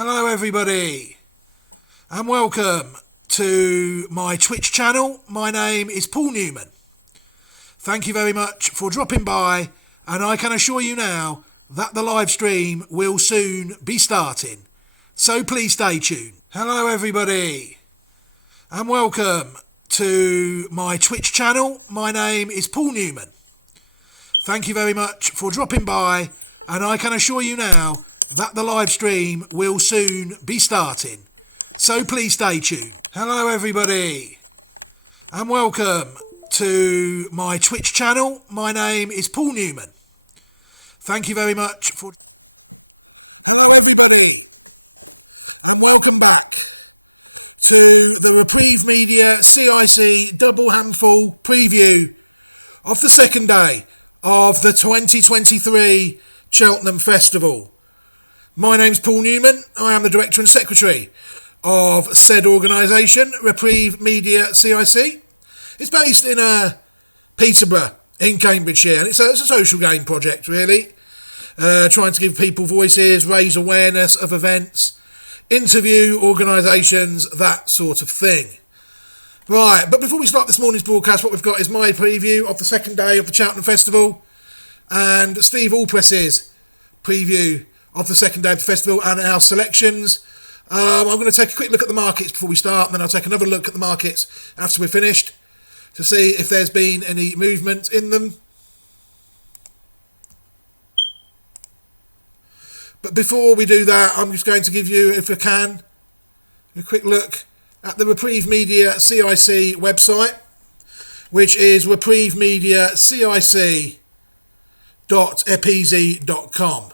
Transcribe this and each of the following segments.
Hello everybody and welcome to my Twitch channel. My name is Paul Newman. Thank you very much for dropping by, and I can assure you now that the live stream will soon be starting, so please stay tuned. Hello everybody and welcome to my Twitch channel. My name is Paul Newman. Thank you very much for dropping by, and I can assure you now that the live stream will soon be starting, so please stay tuned. Hello everybody and welcome to my Twitch channel. My name is Paul Newman. Thank you very much for... Hello everybody and welcome back to the Reprieve Media CIC double handful preview of the second day of the 2023 Cheltenham Festival. My name's Paul Newman. I am the Director and Secretary of said organisation, Reprieve Media CIC. It's based in Peterborough in Cambridgeshire, and it's a social game project really, trying to give people voices, raise awareness of events, interview organisations, that sort of thing. Right, but before we start this morning's broadcast, what we've got is my preview of the second day of the Cheltenham Festival and Steve Allpress's preview of the second day of the festival and our selections. I'm going to take a quick look at the markets before we start, and then I'll take another look at the markets after we're finished to see if there's been any movement in them. But before we do that, I'm just going to give you, if I can, a quick look at the Reprieve Media CIC website, which is reprievemediacic.epeasy.com.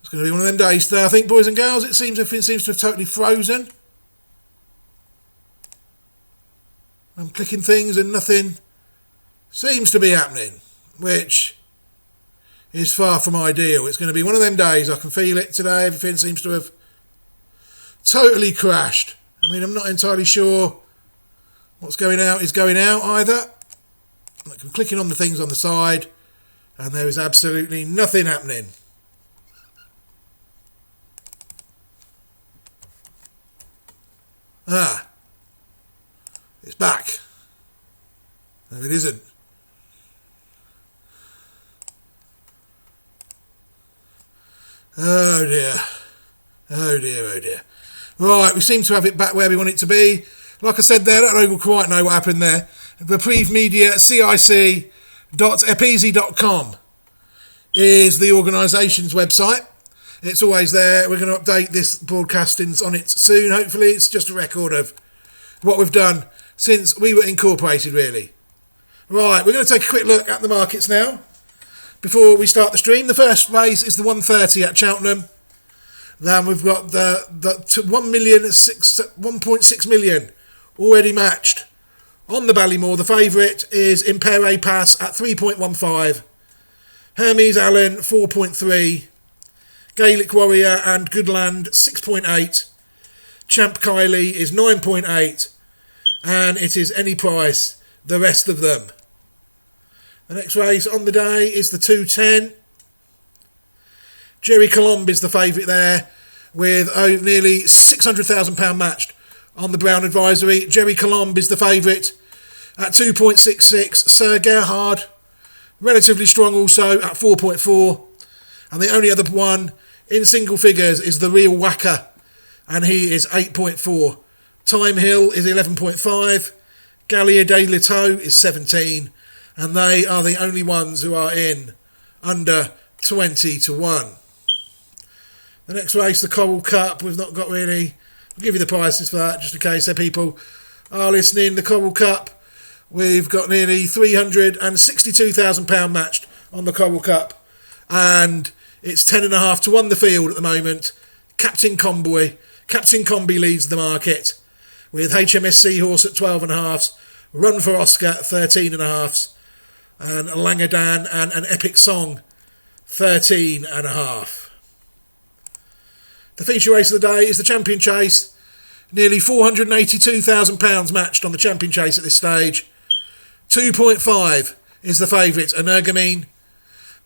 It's going to be one of them days today, I think, boys and girls. It seems to have totally frozen. I'm clicking things and nothing seems to be happening, which is far from ideal. It's going to be one of them days. I can feel it today. Everything seems to have totally crashed. I mean, I'm not entirely sure what's going out is going out either. I'm clicking on the things on the side and there is absolutely nothing happening. It's back. No, it isn't. Oh dear. Oh dear, oh dear. Right, we seem to have it back where we want it to be. Like I said there, I don't quite know what happened there. Reprieve Media CIC.epeasy.com is the organisation's website. It's always there. We're going to update this broadcasting on it soon, hopefully. It's just a record of what we've done since we were incorporated, really. Right, we're going to take a quick look at the markets now before we start the stream. The first race is the 1:30 at Cheltenham. Then we've got the 1.6 million already matched on the Ballymore. The favourite is Impere Pass at 3.15. Hermes Allen 4.3. Gaelic Warrior and Goodland 6.8. Champ Kylie is 9.8. And it is any price, the rest of them. The next race on the day is the 2:10. Jerry Colombe is the favourite there with nearly £600,000 matched on the Brown Advisory. Jerry Colombe is the favourite at 2.66. Sir Gerhard, relatively strong also at 4.4. And the only other one in single figures is the Real Whacker, and he is 8.4. Time Hill is 11.5. Gallier de Lito is 17. And they are the only ones who are in under 20-1. The next race, the Coral Cup, we've not got really... I'll give you the prices for that just in case people are listening. The Coral Cup, we've got nearly £362,000 matched on the Coral Cup. And it's 10.5-1 the field at the moment. Captain Comby leads the market with HMS Seahorse at 12.5s, Run for Oscar at 13.5s, and Langadan and An Epic Song 13.5. The feature race of the day is the Champion Chase. Nearly £482,000 matched on the Champion Chase at this stage. 2.5 is the favourite, Energamine.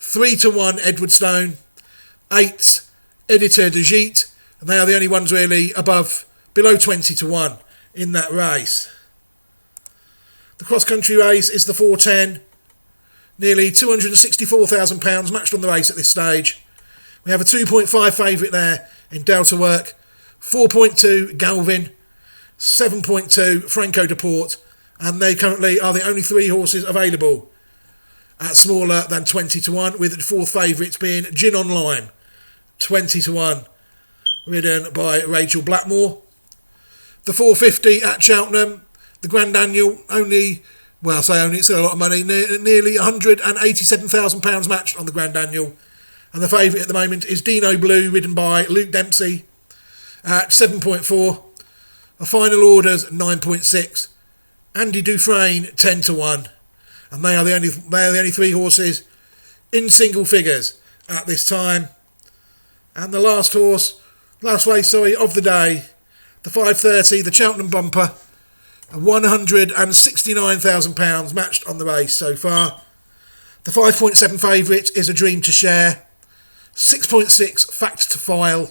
3-1 Edwardstone. 8 Editeur de Gite, and they are the only ones really below 20 to 1 in that race. The cross-country race is the 410, nearly £264,000 matched on the race at this stage. We have a 2.5 favourite there in Delta Work, 4.2 Galvin, 7.2 Franco de Port, and they currently are the only three horses available at smaller than 20 to 1, with the fourth favourites being Gin on Lime, 20 to 1, ridden by Rachel Blackmore. The 450 at Cheltenham, the Grand Annual, only, well, I say only, it's a lot of money, nearly £187,000 matched on the Grand Annual. And the favourite at the moment is Dino Blue, ridden by Luke Dempsey, at 7.4. The final orders, 9.6. Andy Dufresne, 10 to 1. And they are the only three horses in single figures at this time. And the last race of the day, the 5:30, the Cheltenham Bumper, £169,000 matched on the race so far. The 5.7 favourite is A Dream to Share, 6.6 Fact to File,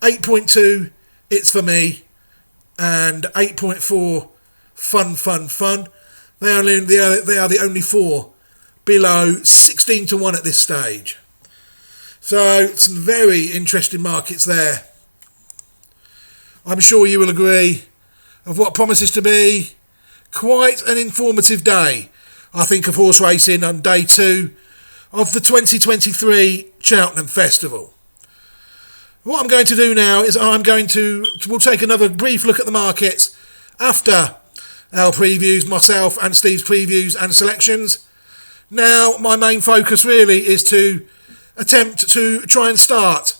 8.2 It's For Me, and 8.4 Fun Fun Fun. They are the only four below 16 to 1 at this stage. So some very interesting markets there. I'm sure you will agree of what promises to be quite an informative day, I think, of horse racing on day 2 of the 2023 Cheltenham Festival. What I'm going to do now is we'll take another brief look at the markets after our previews, myself and Steve's previews and selections. Now, my main focus really is to attempt to try and start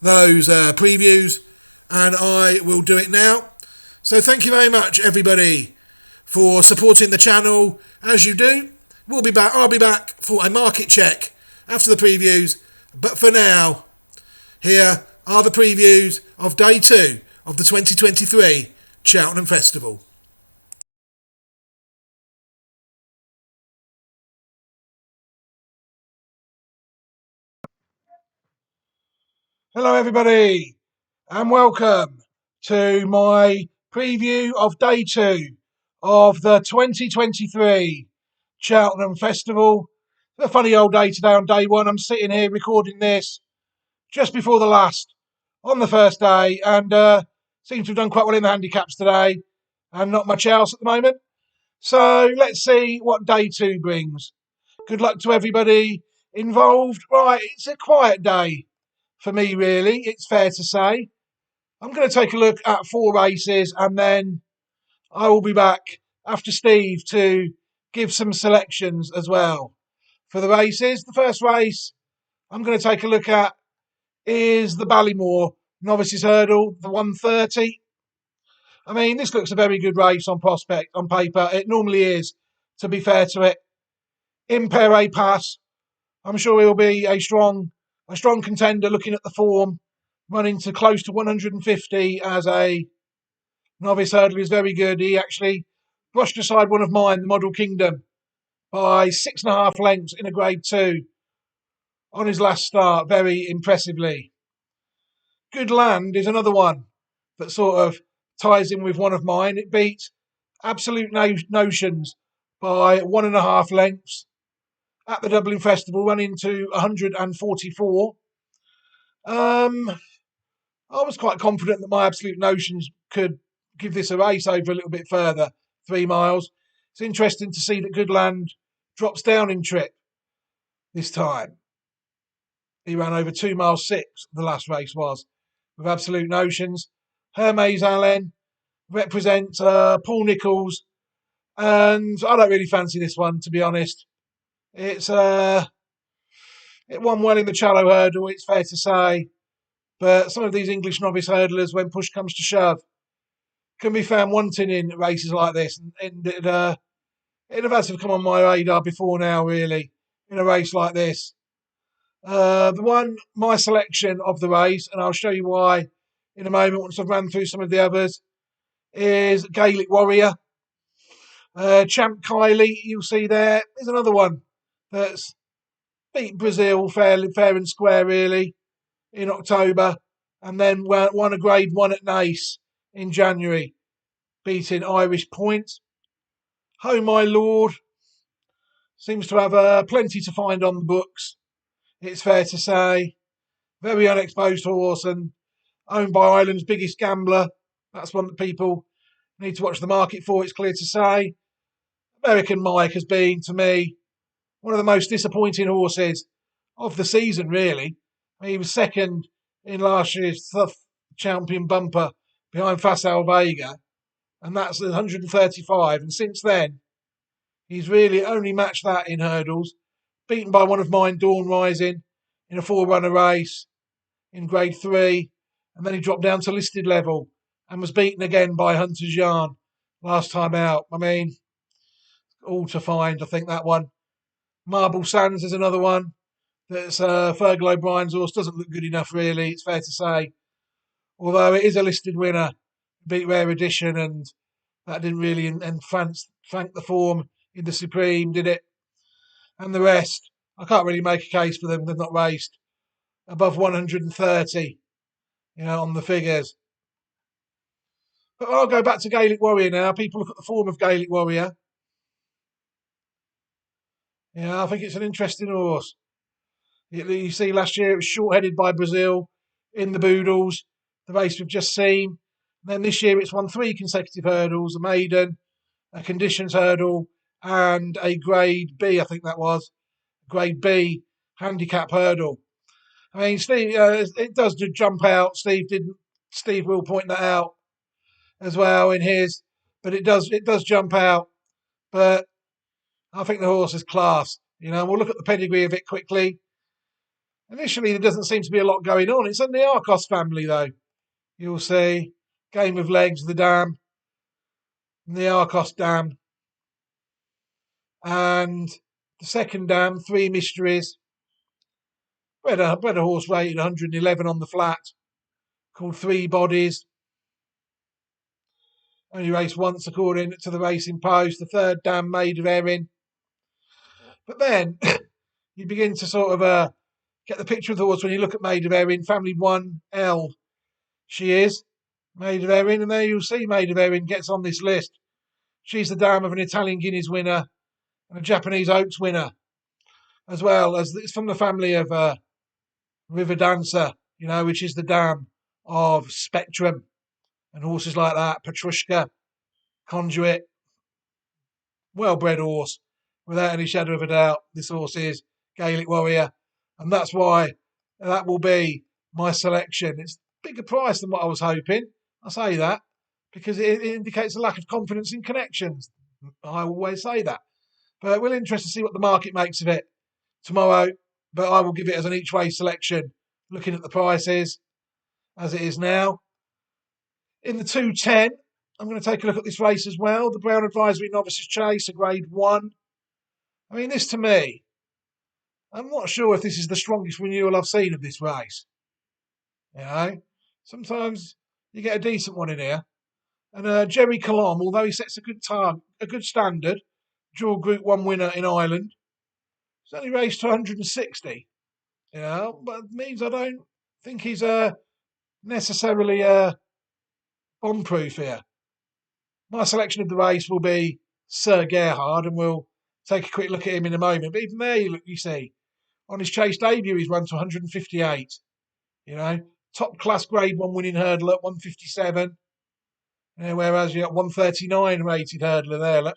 those previews, and I will do it now. So thank you very much, everybody, for supporting the channel as you do. I'll be back for a market check after the previews, but for now, here are the previews of day 2 of the 2023 Cheltenham Festival. Hello everybody, and welcome to my preview of day 2 of the 2023 Cheltenham Festival. It's a funny old day today on day 1. I'm sitting here recording this just before the last on the first day, and seem to have done quite well in the handicaps today and not much else at the moment. So let's see what day 2 brings. Good luck to everybody involved. Right, it's a quiet day for me, really, it's fair to say. I'm going to take a look at 4 races, and then I will be back after Steve to give some selections as well for the races. The first race I'm going to take a look at is the Ballymore Novices Hurdle, the 130. I mean, this looks a very good race on paper. It normally is, to be fair to it. Impere Pass, I'm sure he'll be a strong contender looking at the form. Running to close to 150 as a novice hurdler is very good. He actually brushed aside one of mine, the Model Kingdom, by 6.5 lengths in a Grade 2 on his last start, very impressively. Good Land is another one that sort of ties in with one of mine. It beat Absolute Notions by 1.5 lengths at the Dublin Festival, running to 144. I was quite confident that my Absolute Notions could give this a race over a little bit further, 3 miles. It's interesting to see that Goodland drops down in trip this time. He ran over 2 miles 6, the last race was, with Absolute Notions. Hermes Allen represents Paul Nicholls, and I don't really fancy this one, to be honest. It won well in the Challow Hurdle, it's fair to say. But some of these English novice hurdlers, when push comes to shove, can be found wanting in races like this. And it'd have had to have come on my radar before now, really, in a race like this. My selection of the race, and I'll show you why in a moment once I've run through some of the others, is Gaelic Warrior. Champ Kylie, you'll see there, is another one that's beat Brazil fair and square, really, in October, and then won a Grade 1 at Naas in January, beating Irish Point. Oh My Lord seems to have plenty to find on the books, it's fair to say. Very unexposed horse and owned by Ireland's biggest gambler. That's one that people need to watch the market for, it's clear to say. American Mike has been, to me, one of the most disappointing horses of the season, really. He was second in last year's Thuff Champion Bumper behind Facile Vega, and that's 135. And since then, he's really only matched that in hurdles, beaten by one of mine, Dawn Rising, in a 4-runner race in Grade 3, and then he dropped down to listed level and was beaten again by Hunter's Yarn last time out. I mean, all to find, I think, that one. Marble Sands is another one. That's Fergal O'Brien's horse. Doesn't look good enough, really, it's fair to say. Although it is a listed winner, beat Rare Edition, and that didn't really frank the form in the Supreme, did it? And the rest, I can't really make a case for them. They've not raced above 130, on the figures. But I'll go back to Gaelic Warrior now. People look at the form of Gaelic Warrior. I think it's an interesting horse. You see, last year it was short-headed by Brazil in the Boodles, the race we've just seen. And then this year it's won 3 consecutive hurdles, a maiden, a conditions hurdle, and a Grade B, I think that was, Grade B handicap hurdle. I mean, Steve, it does jump out. Steve will point that out as well in his, but it does jump out. But I think the horse is class. We'll look at the pedigree of it quickly. Initially, there doesn't seem to be a lot going on. It's in the Arcos family, though. You'll see. Game of Legs, the dam. The Arcos dam. And the second dam, Three Mysteries. We had a horse rated 111 on the flat, called Three Bodies. Only raced once according to the Racing Post. The third dam, Maid of Erin. But then you begin to sort of get the picture of the horse when you look at Maid of Erin, family 1L. She is Maid of Erin, and there you'll see Maid of Erin gets on this list. She's the dam of an Italian Guineas winner and a Japanese Oaks winner, as well as it's from the family of River Dancer, which is the dam of Spectrum and horses like that, Petrushka, Conduit. Well-bred horse, without any shadow of a doubt. This horse is Gaelic Warrior, and that's why that will be my selection. It's a bigger price than what I was hoping. I say that because it indicates a lack of confidence in connections. I always say that. But we're interested to see what the market makes of it tomorrow. But I will give it as an each-way selection, looking at the prices as it is now. In the 210, I'm going to take a look at this race as well. The Brown Advisory Novices Chase, a Grade 1. I mean, this to me, I'm not sure if this is the strongest renewal I've seen of this race. Sometimes you get a decent one in here. And Jerry Colomb, although he sets a good standard, dual Group 1 winner in Ireland, he's only raced to 160. But it means I don't think he's necessarily bomb-proof here. My selection of the race will be Sir Gerhard, and we'll take a quick look at him in a moment. But even there, you see, on his chase debut, he's run to 158. Top class Grade 1 winning hurdler at 157. Whereas you got 139 rated hurdler there, look.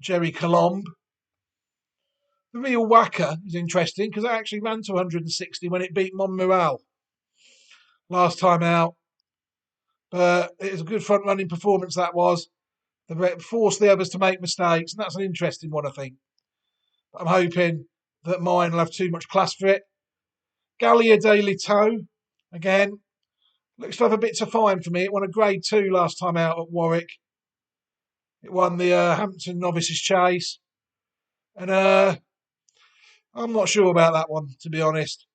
Jerry Colomb. The Real Whacker is interesting because it actually ran to 160 when it beat Montmoral last time out. But it was a good front running performance, that was. They forced the others to make mistakes, and that's an interesting one, I think. But I'm hoping that mine will have too much class for it. Gallia de Lito, again, looks to have a bit to find for me. It won a Grade 2 last time out at Warwick. It won the Hampton Novices Chase. And I'm not sure about that one, to be honest.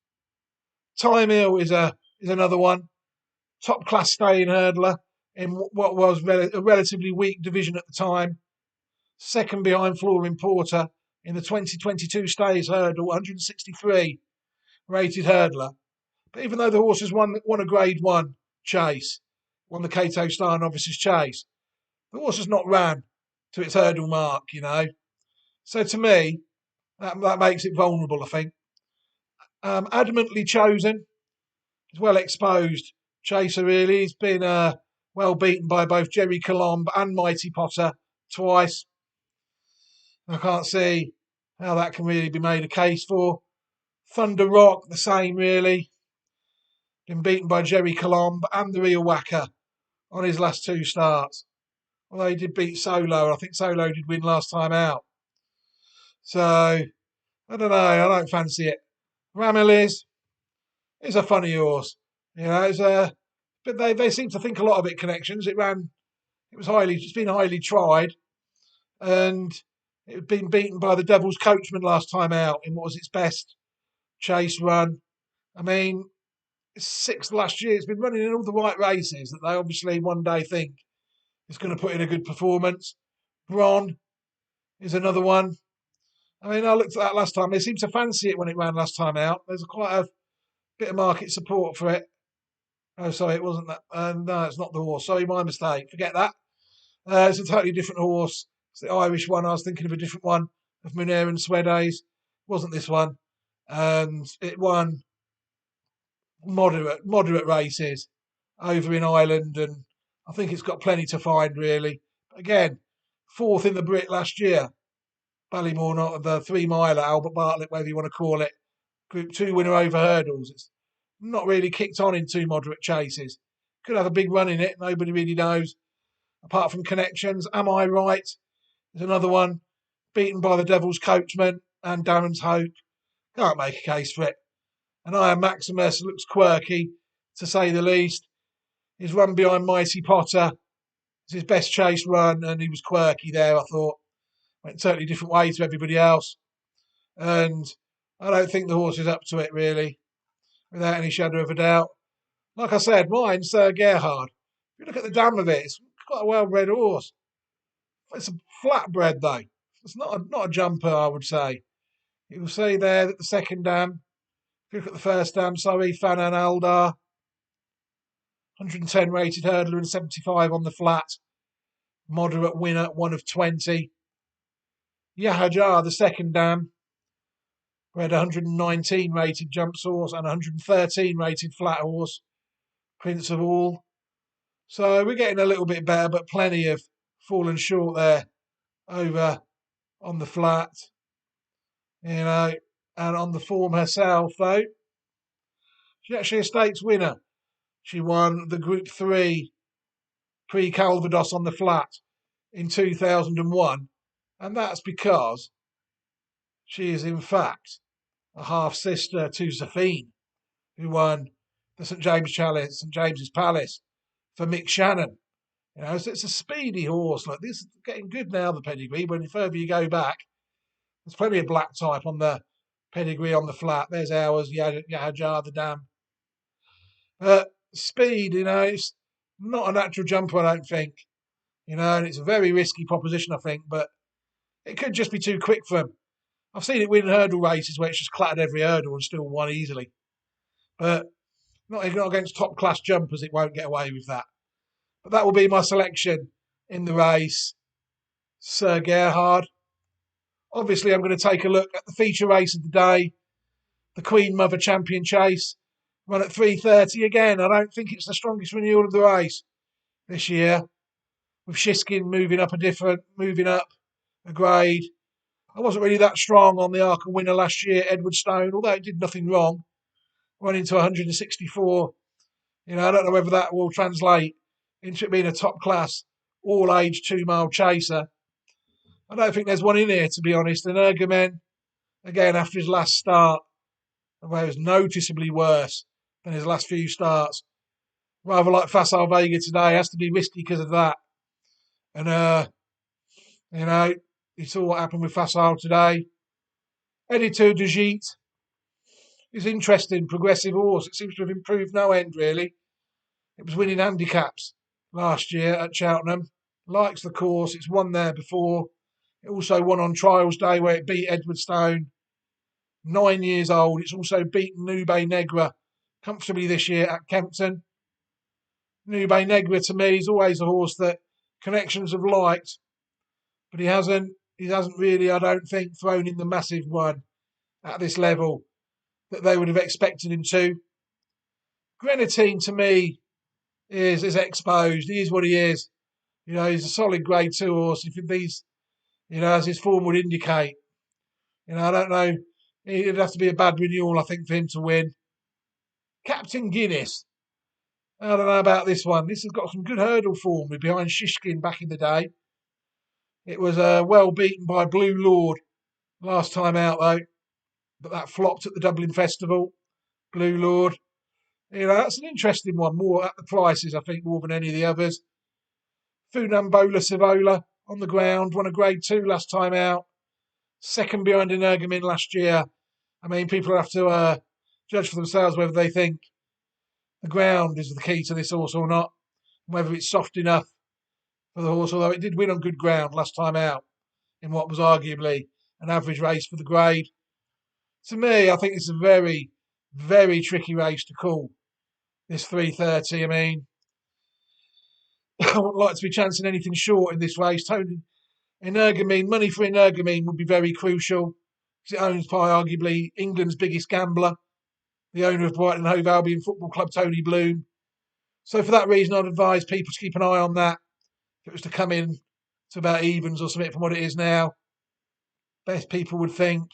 Time Hill is another one. Top class staying hurdler in what was a relatively weak division at the time. Second behind Florin Porter in the 2022 Stays hurdle, 163 rated hurdler. But even though the horse has won a Grade 1 chase, won the Cato Star Novices Chase, the horse has not ran to its hurdle mark, So to me, that makes it vulnerable, I think. Adamantly chosen. He's well exposed chaser, really. He's been well beaten by both Jerry Colombe and Mighty Potter twice. I can't see how that can really be made a case for. Thunder Rock, the same, really. Been beaten by Jerry Colombe and the Real Whacker on his last 2 starts. Although he did beat Solo, I think Solo did win last time out. So, I don't know, I don't fancy it. Ramillies is a funny horse. But they seem to think a lot of it connections. It's been highly tried, and it had been beaten by the Devil's Coachman last time out in what was its best chase run. I mean, it's 6th last year. It's been running in all the right races that they obviously one day think is going to put in a good performance. Bron is another one. I mean, I looked at that last time. They seemed to fancy it when it ran last time out. There's quite a bit of market support for it. Oh, sorry, it wasn't that. No, it's not the horse. Sorry, my mistake. Forget that. It's a totally different horse. It's the Irish one. I was thinking of a different one of Munir and Swedays. Wasn't this one. And it won moderate races over in Ireland, and I think it's got plenty to find, really. But again, 4th in the Brit last year. Ballymore, not the 3 miler, Albert Bartlett, whatever you want to call it. Group 2 winner over hurdles. It's not really kicked on in 2 moderate chases. Could have a big run in it. Nobody really knows. Apart from connections, Am I Right? There's another one. Beaten by the Devil's Coachman and Darren's Hope. Can't make a case for it. And I Am Maximus looks quirky, to say the least. His run behind Mighty Potter is his best chase run, and he was quirky there, I thought. Went a totally different way to everybody else. And I don't think the horse is up to it, really, without any shadow of a doubt. Like I said, mine's Sir Gerhard. If you look at the dam of it, it's quite a well-bred horse. It's a flatbred, though. It's not a jumper, I would say. You will see there that the second dam, if you look at the first dam, sorry, Fanan Aldar, 110 rated hurdler and 75 on the flat. Moderate winner, 1 of 20. Yahajar, the second dam, bred 119 rated jump horse and 113 rated flat horse. Prince of All. So we're getting a little bit better, but plenty of fallen short there over on the flat. And on the form herself, though, she's actually a stakes winner. She won the Group 3 Pre-Calvados on the flat in 2001, and that's because she is in fact a half-sister to Zafine, who won the St James's Palace for Mick Shannon. So it's a speedy horse. Like this is getting good now, the pedigree. When the further you go back, there's plenty of black type on the pedigree on the flat. There's ours, Yahajar, the dam. Speed, it's not a natural jumper, I don't think. And it's a very risky proposition, I think, but it could just be too quick for him. I've seen it win hurdle races where it's just clattered every hurdle and still won easily. But not against top-class jumpers, it won't get away with that. But that will be my selection in the race. Sir Gerhard. Obviously, I'm going to take a look at the feature race of the day, the Queen Mother Champion Chase, run at 3:30 again. I don't think it's the strongest renewal of the race this year, with Shiskin moving up a grade. I wasn't really that strong on the Arca winner last year, Edward Stone, although it did nothing wrong. Running to 164. I don't know whether that will translate into it being a top class, all age 2 mile chaser. I don't think there's one in here, to be honest. And Ergomen, again, after his last start, where it was noticeably worse than his last few starts, rather like Facile Vega today, has to be risky because of that. And, you saw what happened with Facile today. Editor de Gite is interesting, progressive horse. It seems to have improved no end, really. It was winning handicaps last year at Cheltenham. Likes the course. It's won there before. It also won on Trials Day where it beat Edward Stone. 9 years old. It's also beaten Nube Negra comfortably this year at Kempton. Nube Negra to me is always a horse that connections have liked, but he hasn't really, I don't think, thrown in the massive one at this level that they would have expected him to. Grenadine to me is exposed. He is what he is. He's a solid Grade 2 horse. If these, as his form would indicate. I don't know. It'd have to be a bad renewal, I think, for him to win. Captain Guinness. I don't know about this one. This has got some good hurdle form with behind Shishkin back in the day. It was well beaten by Blue Lord last time out, though. But that flopped at the Dublin Festival. Blue Lord. That's an interesting one. More at the prices, I think, more than any of the others. Funambola Sivola on the ground. Won a Grade 2 last time out. Second behind Energumen last year. I mean, people have to judge for themselves whether they think the ground is the key to this horse or not, whether it's soft enough for the horse, although it did win on good ground last time out in what was arguably an average race for the grade. To me, I think it's a very, very tricky race to call, this 3:30. I mean, I wouldn't like to be chancing anything short in this race. Tony Energumen, money for Energumen would be very crucial because it owns by arguably England's biggest gambler, the owner of Brighton and Hove Albion Football Club, Tony Bloom. So for that reason, I'd advise people to keep an eye on that. If it was to come in to about evens or something from what it is now, best people would think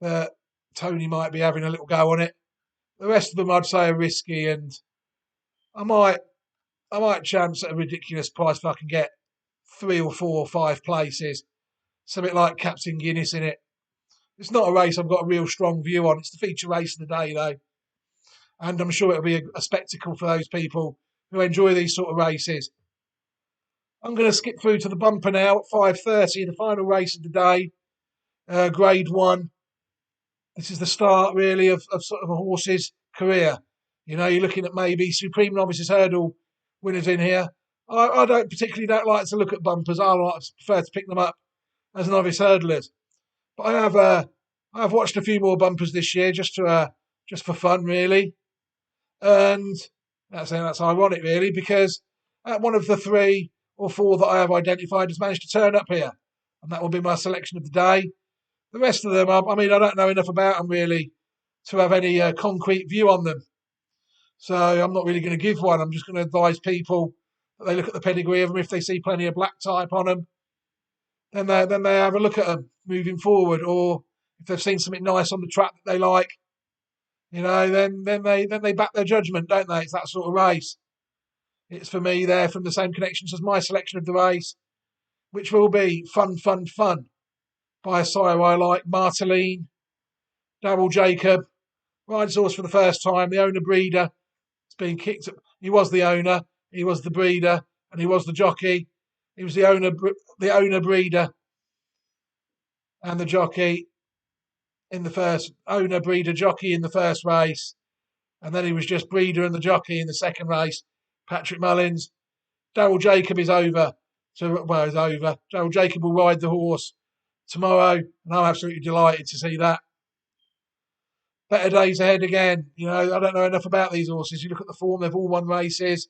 that Tony might be having a little go on it. The rest of them I'd say are risky, and I might chance at a ridiculous price if I can get 3 or 4 or 5 places. Something like Captain Guinness in it. It's not a race I've got a real strong view on. It's the feature race of the day, though. And I'm sure it'll be a spectacle for those people who enjoy these sort of races. I'm going to skip through to the bumper now at 5:30, the final race of the day, Grade 1. This is the start, really, of sort of a horse's career. You're looking at maybe Supreme Novices Hurdle winners in here. I don't like to look at bumpers. Prefer to pick them up as novice hurdlers. But I have watched a few more bumpers this year just for fun, really. And that's ironic, really, because one of the 3 or 4 that I have identified has managed to turn up here, and that will be my selection of the day. The rest of them, I don't know enough about them really to have any concrete view on them. So I'm not really going to give one. I'm just going to advise people that they look at the pedigree of them. If they see plenty of black type on them, then they have a look at them moving forward. Or if they've seen something nice on the track that they like, then they back their judgment, don't they? It's that sort of race. It's for me there from the same connections as my selection of the race, which will be Fun by a sire I like, Marteline. Darryl Jacob rides horse for the first time. The owner breeder has been kicked. He was the owner, he was the breeder, and he was the jockey. He was the owner breeder, and the jockey in the first owner breeder jockey in the first race, and then he was just breeder and the jockey in the second race. Patrick Mullins. Darryl Jacob is over. It's over. Darryl Jacob will ride the horse tomorrow, and I'm absolutely delighted to see that. Better days ahead again. I don't know enough about these horses. You look at the form, they've all won races.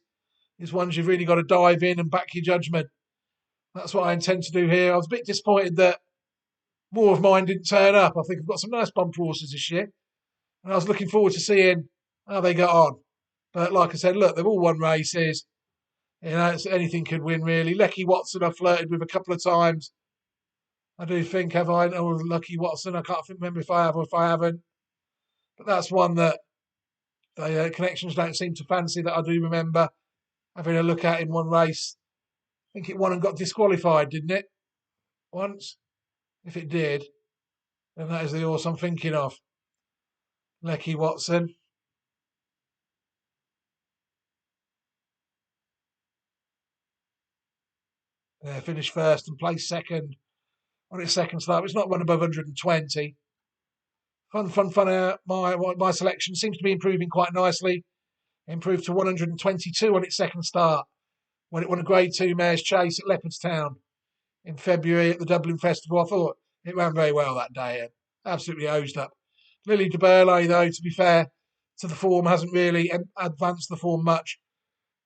There's ones you've really got to dive in and back your judgment. That's what I intend to do here. I was a bit disappointed that more of mine didn't turn up. I think I've got some nice bumper horses this year, and I was looking forward to seeing how they got on. But like I said, look, they've all won races. Anything could win, really. Lecky Watson I flirted with a couple of times. I do think, have I? Oh, Lucky Watson, I can't remember if I have or if I haven't. But that's one that the connections don't seem to fancy, that I do remember having a look at in one race. I think it won and got disqualified, didn't it? Once? If it did, then that is the horse I'm thinking of. Lecky Watson. Finished first and placed second on its second start. It's not run above 120. Fun. My selection seems to be improving quite nicely. Improved to 122 on its second start when it won a Grade 2 Mares Chase at Leopardstown in February at the Dublin Festival. I thought it ran very well that day. Absolutely hosed up. Lily de Burley, though, to be fair, to the form, hasn't really advanced the form much,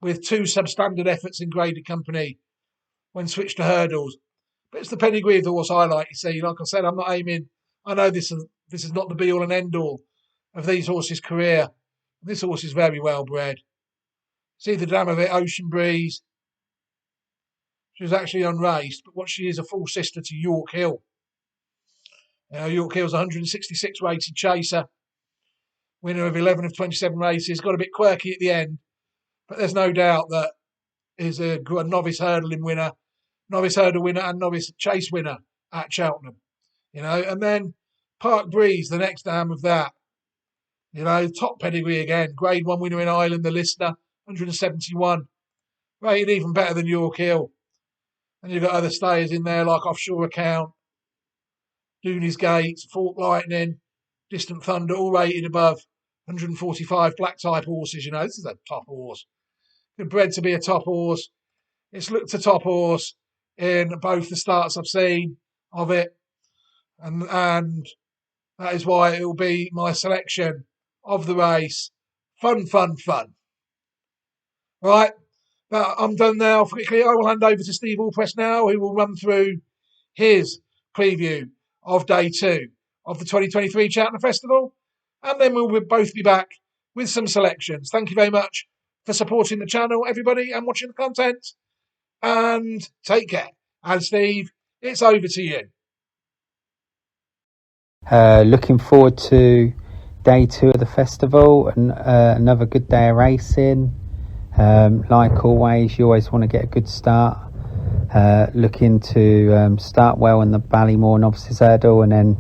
with 2 substandard efforts in graded company when switched to hurdles. But it's the pedigree of the horse I like, you see. Like I said, I'm not aiming. I know this is not the be-all and end-all of these horses' career. This horse is very well bred. See the dam of it, Ocean Breeze. She was actually unraced, but what she is, a full sister to York Hill. York Hill's 166 rated chaser, winner of 11 of 27 races. Got a bit quirky at the end, but there's no doubt that is a novice hurdling winner, novice hurdle winner, and novice chase winner at Cheltenham. And then Park Breeze, the next dam of that. Top pedigree again. Grade 1 winner in Ireland, the Listener, 171. Rated even better than York Hill. And you've got other stayers in there like Offshore Account, Dooney's Gate, Fork Lightning, Distant Thunder, all rated above 145 black type horses. This is a top horse. Good bred to be a top horse. It's looked a top horse in both the starts I've seen of it. And that is why it will be my selection of the race. Fun. Right, I'm done now. Quickly, I will hand over to Steve Allpress now, who will run through his preview of day 2 of the 2023 Cheltenham Festival. And then we'll both be back with some selections. Thank you very much for supporting the channel, everybody, and watching the content. And take care. And Steve, it's over to you. Looking forward to day 2 of the festival, and another good day of racing. Like always, you always want to get a good start. Looking to start well in the Ballymore Novices Hurdle, and then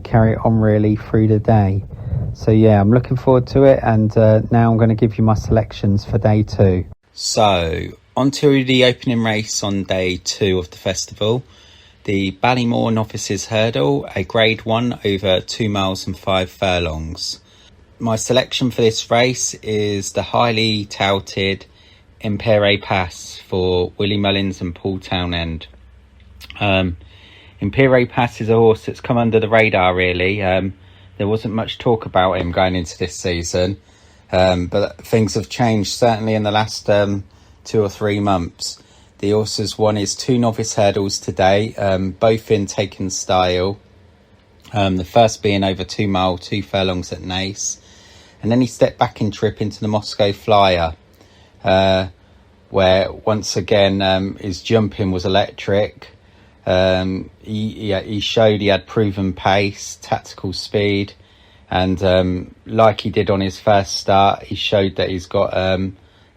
carry it on really through the day. So yeah, I'm looking forward to it, and now I'm going to give you my selections for day 2. So on to the opening race on day 2 of the festival. The Ballymore Novices Hurdle, a grade 1 over 2 miles and 5 furlongs. My selection for this race is the highly touted Impere Pass for Willie Mullins and Paul Townend. Impere Pass is a horse that's come under the radar really. There wasn't much talk about him going into this season, but things have changed certainly in the last 2 or 3 months. The horse has won his 2 novice hurdles today, both in taken style. The first being over 2 mile, 2 furlongs at Naas. And then he stepped back in trip into the Moscow Flyer, where once again his jumping was electric. He showed he had proven pace, tactical speed, and like he did on his first start, he showed that he's got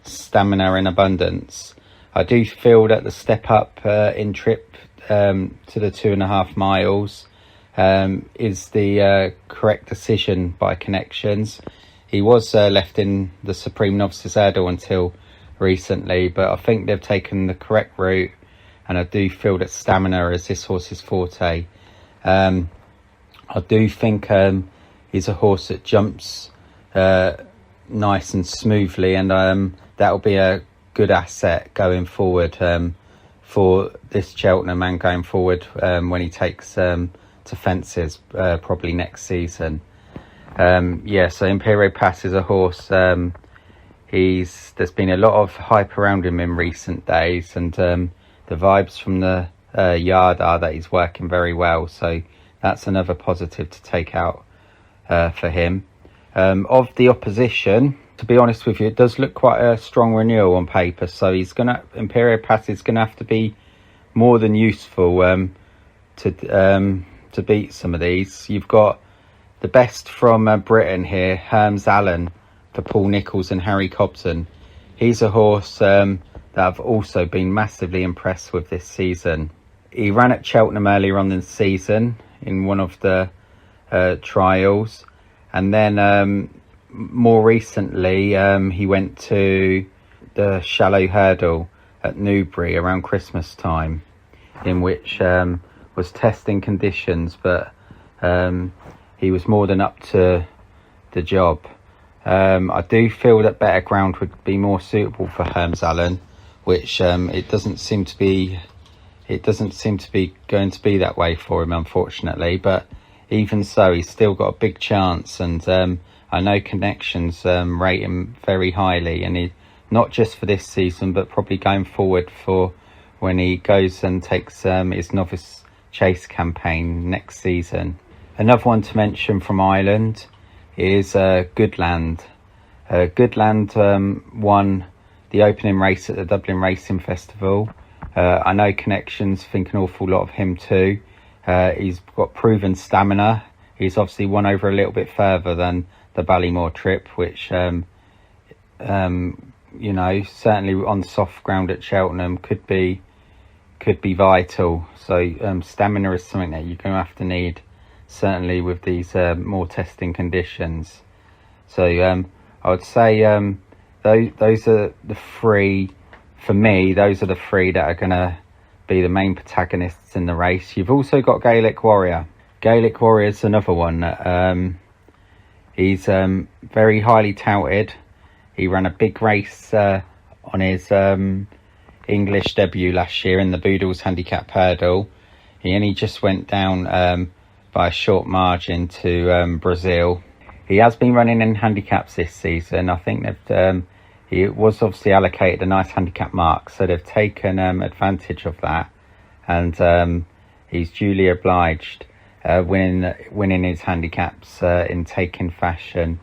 stamina in abundance. I do feel that the step up in trip to the 2.5 miles is the correct decision by Connections. He was left in the Supreme Novices Hurdle until recently, but I think they've taken the correct route, and I do feel that stamina is this horse's forte. I do think he's a horse that jumps nice and smoothly, and that'll be a good asset going forward for this Cheltenham, and going forward when he takes to fences probably next season. So Imperial Pass is a horse. There's been a lot of hype around him in recent days, and the vibes from the yard are that he's working very well. So that's another positive to take out for him. Of the opposition, to be honest with you, it does look quite a strong renewal on paper. So Imperial Pass is gonna have to be more than useful to beat some of these. You've got the best from Britain here, Herms Allen for Paul Nicholls and Harry Cobden. He's a horse that I've also been massively impressed with this season. He ran at Cheltenham earlier on in the season in one of the trials, and then more recently he went to the Shallow Hurdle at Newbury around Christmas time, in which was testing conditions, but he was more than up to the job. I do feel that better ground would be more suitable for Herms Allen, which it doesn't seem to be going to be that way for him, unfortunately. But even so, he's still got a big chance, and I know Connections rate him very highly, and he, not just for this season, but probably going forward for when he goes and takes his novice chase campaign next season. Another one to mention from Ireland is Goodland. Goodland won the opening race at the Dublin Racing Festival. I know Connections think an awful lot of him too. He's got proven stamina. He's obviously won over a little bit further than the Ballymore trip, which you know, certainly on soft ground at Cheltenham could be vital. So stamina is something that you're going to have to need, certainly with these more testing conditions. So I would say those are the three, for me, those are the three that are going to be the main protagonists in the race. You've also got Gaelic Warrior. Gaelic Warrior is another one that he's very highly touted. He ran a big race on his English debut last year in the Boodles Handicap Hurdle. He only just went down by a short margin to Brazil. He has been running in handicaps this season. I think that he was obviously allocated a nice handicap mark, so they've taken advantage of that, and he's duly obliged, winning his handicaps in taking fashion.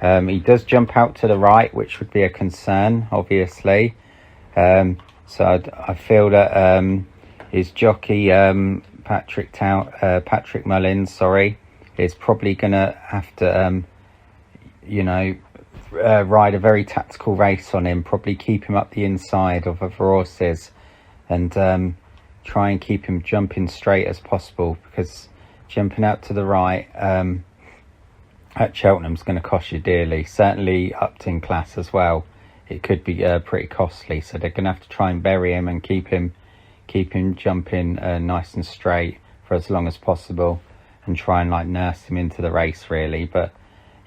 He does jump out to the right, which would be a concern, obviously. So I feel that his jockey Patrick Mullins, is probably going to have to, you know, ride a very tactical race on him. Probably keep him up the inside of other horses, and try and keep him jumping straight as possible, because jumping out to the right at Cheltenham's going to cost you dearly. Certainly Upton class as well, it could be pretty costly. So they're going to have to try and bury him and keep him jumping nice and straight for as long as possible, and try and like nurse him into the race really. But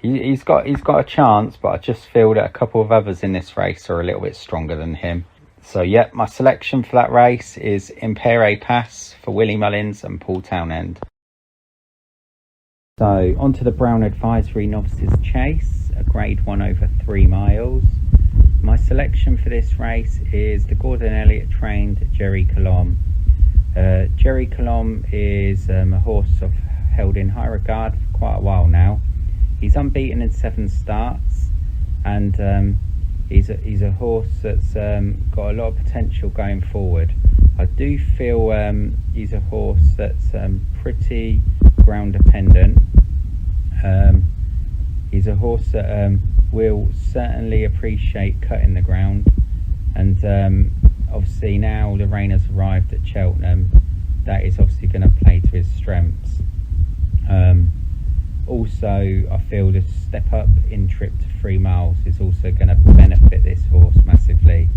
he's got a chance, but I just feel that a couple of others in this race are a little bit stronger than him. So yeah, my selection for that race is Impere Pass for Willie Mullins and Paul Townend. So onto the Brown Advisory Novices Chase, a grade 1 over 3 miles. My selection for this race is the Gordon Elliott trained Jerry Chltenham. Jerry Chltenham is a horse I've held in high regard for quite a while now. He's unbeaten in 7 starts, and he's a horse that's got a lot of potential going forward. I do feel he's a horse that's pretty ground dependent. He's a horse that will certainly appreciate cutting the ground, and obviously now the rain has arrived at Cheltenham, that is obviously going to play to his strengths. Also, I feel the step up in trip to 3 miles is also going to benefit this horse massively,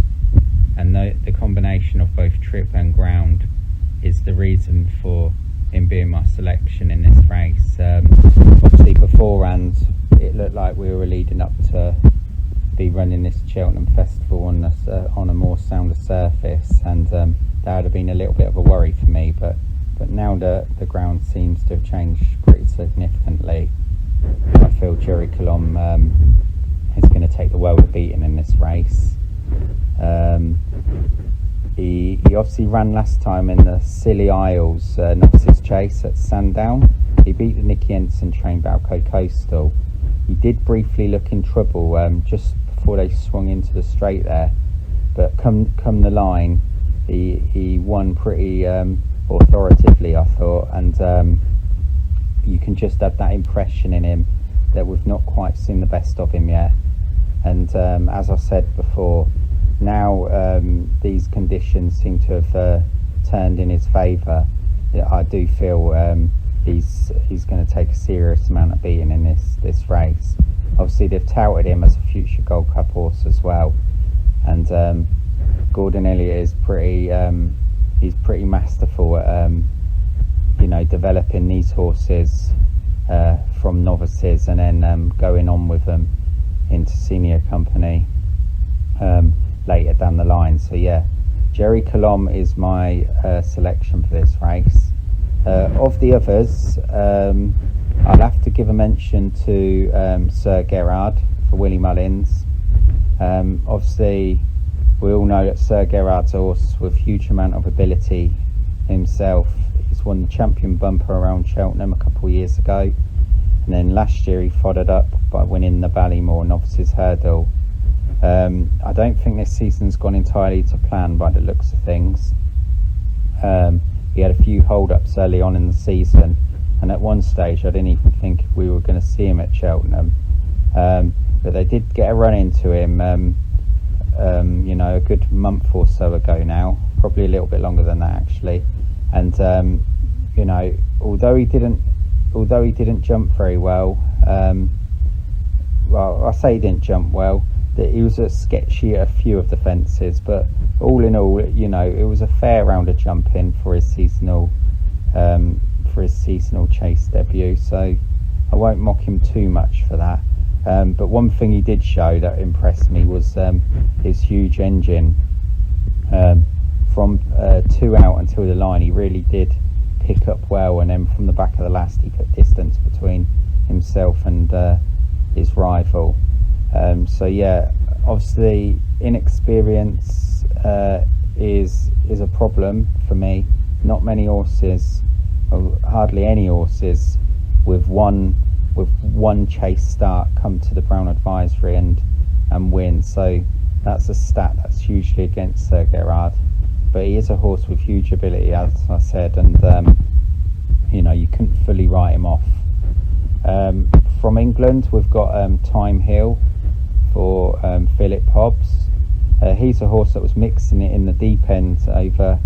and the combination of both trip and ground is the reason for him being my selection in this race. Obviously beforehand it looked like we were leading up to be running this Cheltenham Festival on a more sounder surface, and that would have been a little bit of a worry for me, but now the ground seems to have changed pretty significantly. I feel Jerry Chltenham is going to take the world of beating in this race. He obviously ran last time in the Scilly Isles Novices Chase at Sandown. He beat the Nicky Ensign trained Balco Coastal. He did briefly look in trouble just before they swung into the straight there, but come the line, he won pretty authoritatively, I thought, and you can just have that impression in him that we've not quite seen the best of him yet. And as I said before, now these conditions seem to have turned in his favour. I do feel he's going to take a serious amount of beating in this race. Obviously they've touted him as a future Gold Cup horse as well, and Gordon Elliott is pretty masterful at developing these horses from novices and then going on with them into senior company later down the line. So yeah, Jerry Chltenham is my selection for this race. Of the others, I'll have to give a mention to Sir Gerard for Willie Mullins. Obviously, we all know that Sir Gerard's a horse with huge amount of ability himself. He's won the champion bumper around Cheltenham a couple of years ago, and then last year he followed up by winning the Ballymore Novices Hurdle. I don't think this season's gone entirely to plan by the looks of things. He had a few hold-ups early on in the season, and at one stage I didn't even think we were going to see him at Cheltenham. But they did get a run into him, a good month or so ago now, probably a little bit longer than that actually. And although he didn't jump very well, I say he didn't jump well, that he was sketchy at a few of the fences, but all in all, it was a fair round of jumping for his seasonal chase debut. So I won't mock him too much for that. But one thing he did show that impressed me was his huge engine. From 2 out until the line, he really did pick up well, and then from the back of the last, he put distance between himself and his rival. So yeah, obviously inexperience is a problem for me. Not many horses, or hardly any horses, with one chase start come to the Brown Advisory and win. So that's a stat that's hugely against Sir Gerard. But he is a horse with huge ability, as I said, and you couldn't fully write him off. From England, we've got Time Hill for Philip Hobbs. He's a horse that was mixing it in the deep end over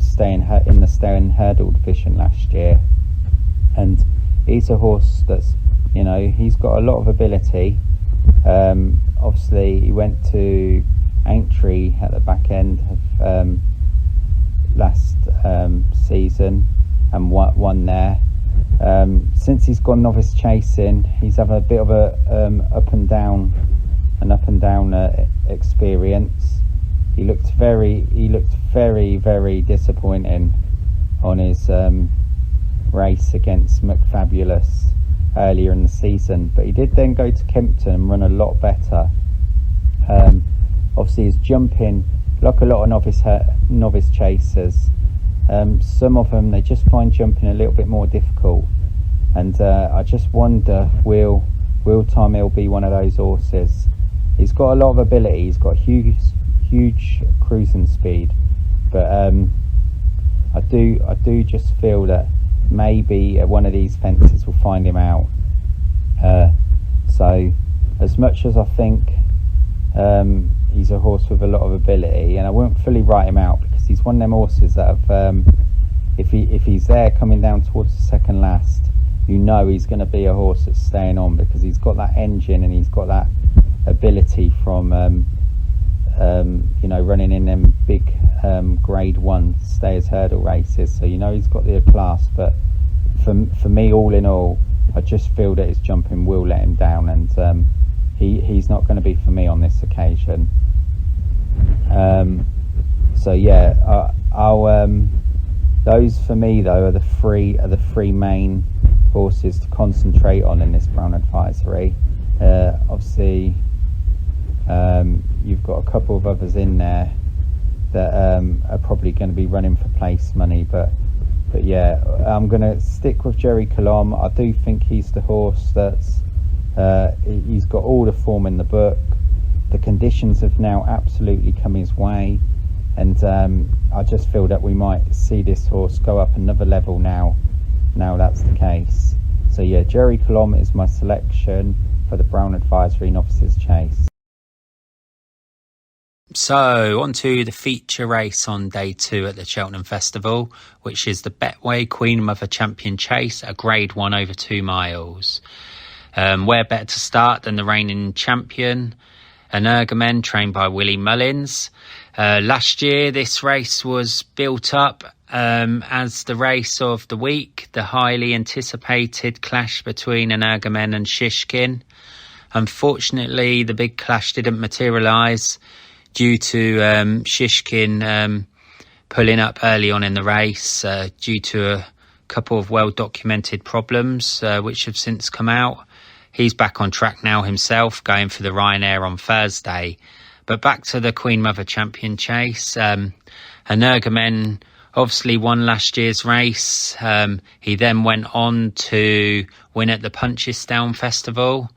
staying in the Staying Hurdle division last year, and he's a horse that's he's got a lot of ability. Obviously, he went to Aintree at the back end of last season and won there. Since he's gone novice chasing, he's had a bit of a up and down experience. He looked very disappointing on his race against McFabulous earlier in the season, but he did then go to Kempton and run a lot better. Obviously his jumping, like a lot of novice chasers, some of them, they just find jumping a little bit more difficult, and I just wonder, will Time Hill be one of those horses? He's got a lot of ability, he's got huge cruising speed, but I do just feel that maybe one of these fences will find him out. So as much as I think he's a horse with a lot of ability, and I won't fully write him out, because he's one of them horses that have, if he's there coming down towards the second last, he's going to be a horse that's staying on, because he's got that engine and he's got that ability from running in them big grade 1 Stayers Hurdle races. So he's got the class, but for me, all in all, I just feel that his jumping will let him down, and he's not going to be for me on this occasion. So yeah, those for me though are the three main horses to concentrate on in this Brown Advisory. Obviously, you've got a couple of others in there that are probably going to be running for place money, but yeah, I'm going to stick with Jerry Colomb. I do think he's the horse that's he's got all the form in the book. The conditions have now absolutely come his way, and I just feel that we might see this horse go up another level now that's the case. So yeah, Jerry Colomb is my selection for the Brown Advisory Novices Chase. So on to the feature race on day 2 at the Cheltenham Festival, which is the Betway Queen Mother Champion Chase, a grade 1 over 2 miles. Where better to start than the reigning champion, Energumen, trained by Willie Mullins. Last year this race was built up as the race of the week, the highly anticipated clash between Energumen and Shishkin. Unfortunately, the big clash didn't materialise due to Shishkin pulling up early on in the race due to a couple of well-documented problems which have since come out. He's back on track now himself, going for the Ryanair on Thursday. But back to the Queen Mother Champion Chase. Energumen obviously won last year's race. He then went on to win at the Punchestown Festival,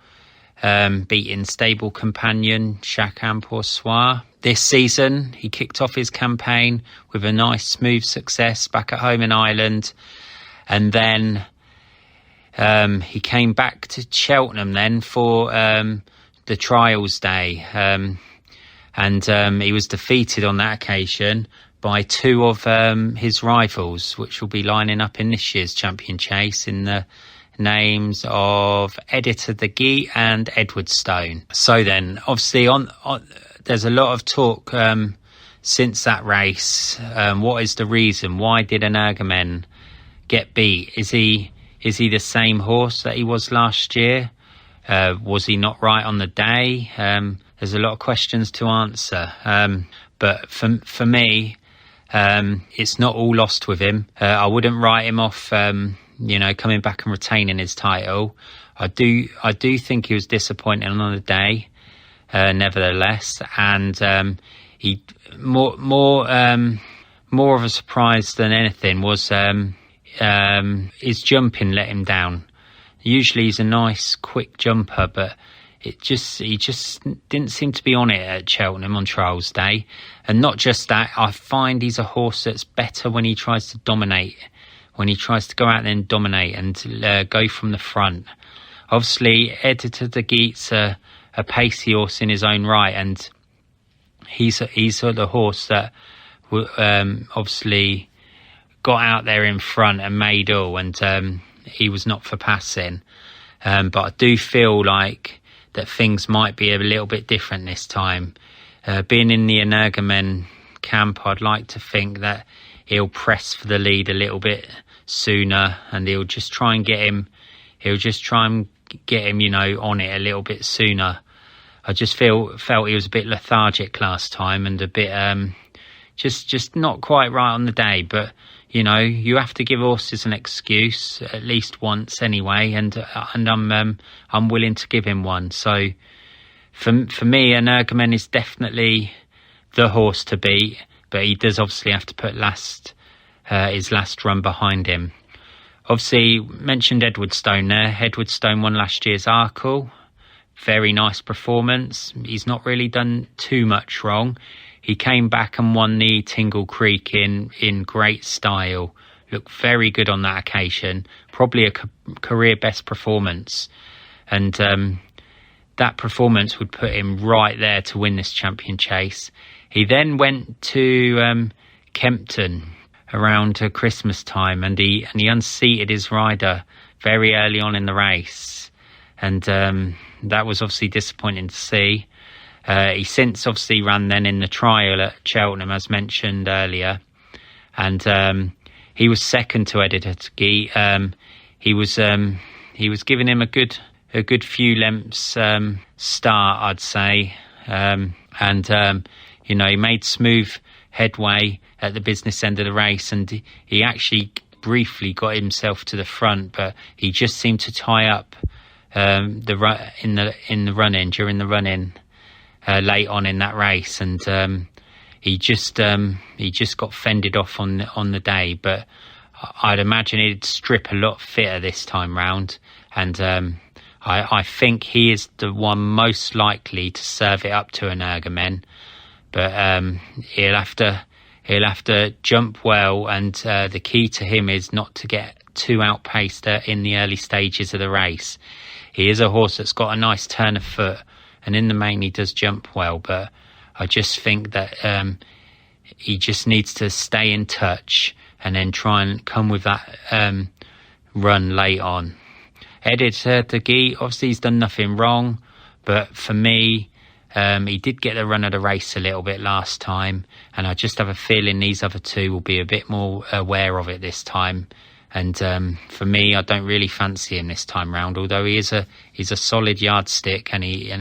beating stable companion Chacun Pour Soi. This season, he kicked off his campaign with a nice, smooth success back at home in Ireland. And then he came back to Cheltenham then for the trials day. And he was defeated on that occasion by two of his rivals, which will be lining up in this year's Champion Chase in the names of Editor de Guy and Edwardstone. So then, obviously, there's a lot of talk since that race. What is the reason? Why did Energumen get beat? Is he the same horse that he was last year? Was he not right on the day? There's a lot of questions to answer. But for me, it's not all lost with him. I wouldn't write him off, coming back and retaining his title. I do think he was disappointing on the day, nevertheless. And he more of a surprise than anything was his jumping let him down. Usually he's a nice, quick jumper, but he just didn't seem to be on it at Cheltenham on trials day. And not just that, I find he's a horse that's better when he tries to dominate, when he tries to go out there and dominate and go from the front. Obviously, Editor de Guit's a pacey horse in his own right, and he's the horse that obviously got out there in front and made all, and he was not for passing. But I do feel like that things might be a little bit different this time. Being in the Energumen camp, I'd like to think that he'll press for the lead a little bit sooner, and he'll just try and get him, on it a little bit sooner. I just felt he was a bit lethargic last time and a bit just not quite right on the day. But you have to give horses an excuse at least once anyway, and I'm willing to give him one. So for me, Energumen is definitely the horse to beat, but he does obviously have to put his last run behind him. Obviously, mentioned Edwardstone there. Edwardstone won last year's Arkle. Very nice performance. He's not really done too much wrong. He came back and won the Tingle Creek in great style. Looked very good on that occasion. Probably a career best performance. And that performance would put him right there to win this Champion Chase. He then went to Kempton around Christmas time, and he unseated his rider very early on in the race. And that was obviously disappointing to see. He since obviously ran then in the trial at Cheltenham, as mentioned earlier, and he was second to Editor de Guy. He was giving him a good few lengths start, I'd say, and he made smooth headway at the business end of the race, and he actually briefly got himself to the front, but he just seemed to tie up during the run-in late on in that race, and he just got fended off on the day. But I'd imagine he'd strip a lot fitter this time round, and I think he is the one most likely to serve it up to Energumen. But he'll have to jump well, and the key to him is not to get too outpaced in the early stages of the race. He is a horse that's got a nice turn of foot, and in the main he does jump well, but I just think that he just needs to stay in touch and then try and come with that run late on. Editor de Guy, obviously he's done nothing wrong, but for me, he did get the run of the race a little bit last time, and I just have a feeling these other two will be a bit more aware of it this time. And for me, I don't really fancy him this time round. Although he's a solid yardstick, and he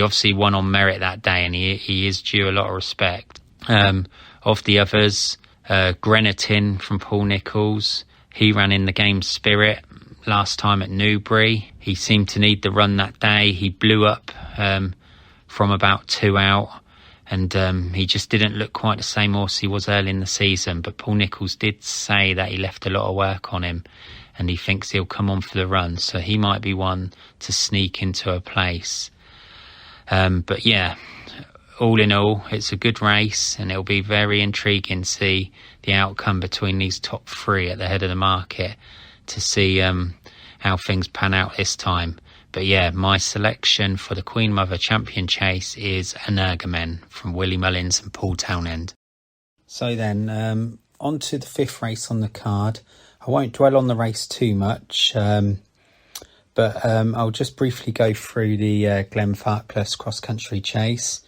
obviously won on merit that day, and he is due a lot of respect. Of the others, Grenetin from Paul Nicholls, He ran in the Game Spirit last time at Newbury. He seemed to need the run that day. He blew up from about 2 out, and he just didn't look quite the same horse he was early in the season. But Paul Nicholls did say that he left a lot of work on him, and he thinks he'll come on for the run, so he might be one to sneak into a place. But yeah, all in all, it's a good race, and it'll be very intriguing to see the outcome between these top 3 at the head of the market, to see how things pan out this time. But yeah, my selection for the Queen Mother Champion Chase is Energumen from Willie Mullins and Paul Townend. So then, on to the 5th race on the card. I won't dwell on the race too much, but I'll just briefly go through the Allpress Cross Country Chase.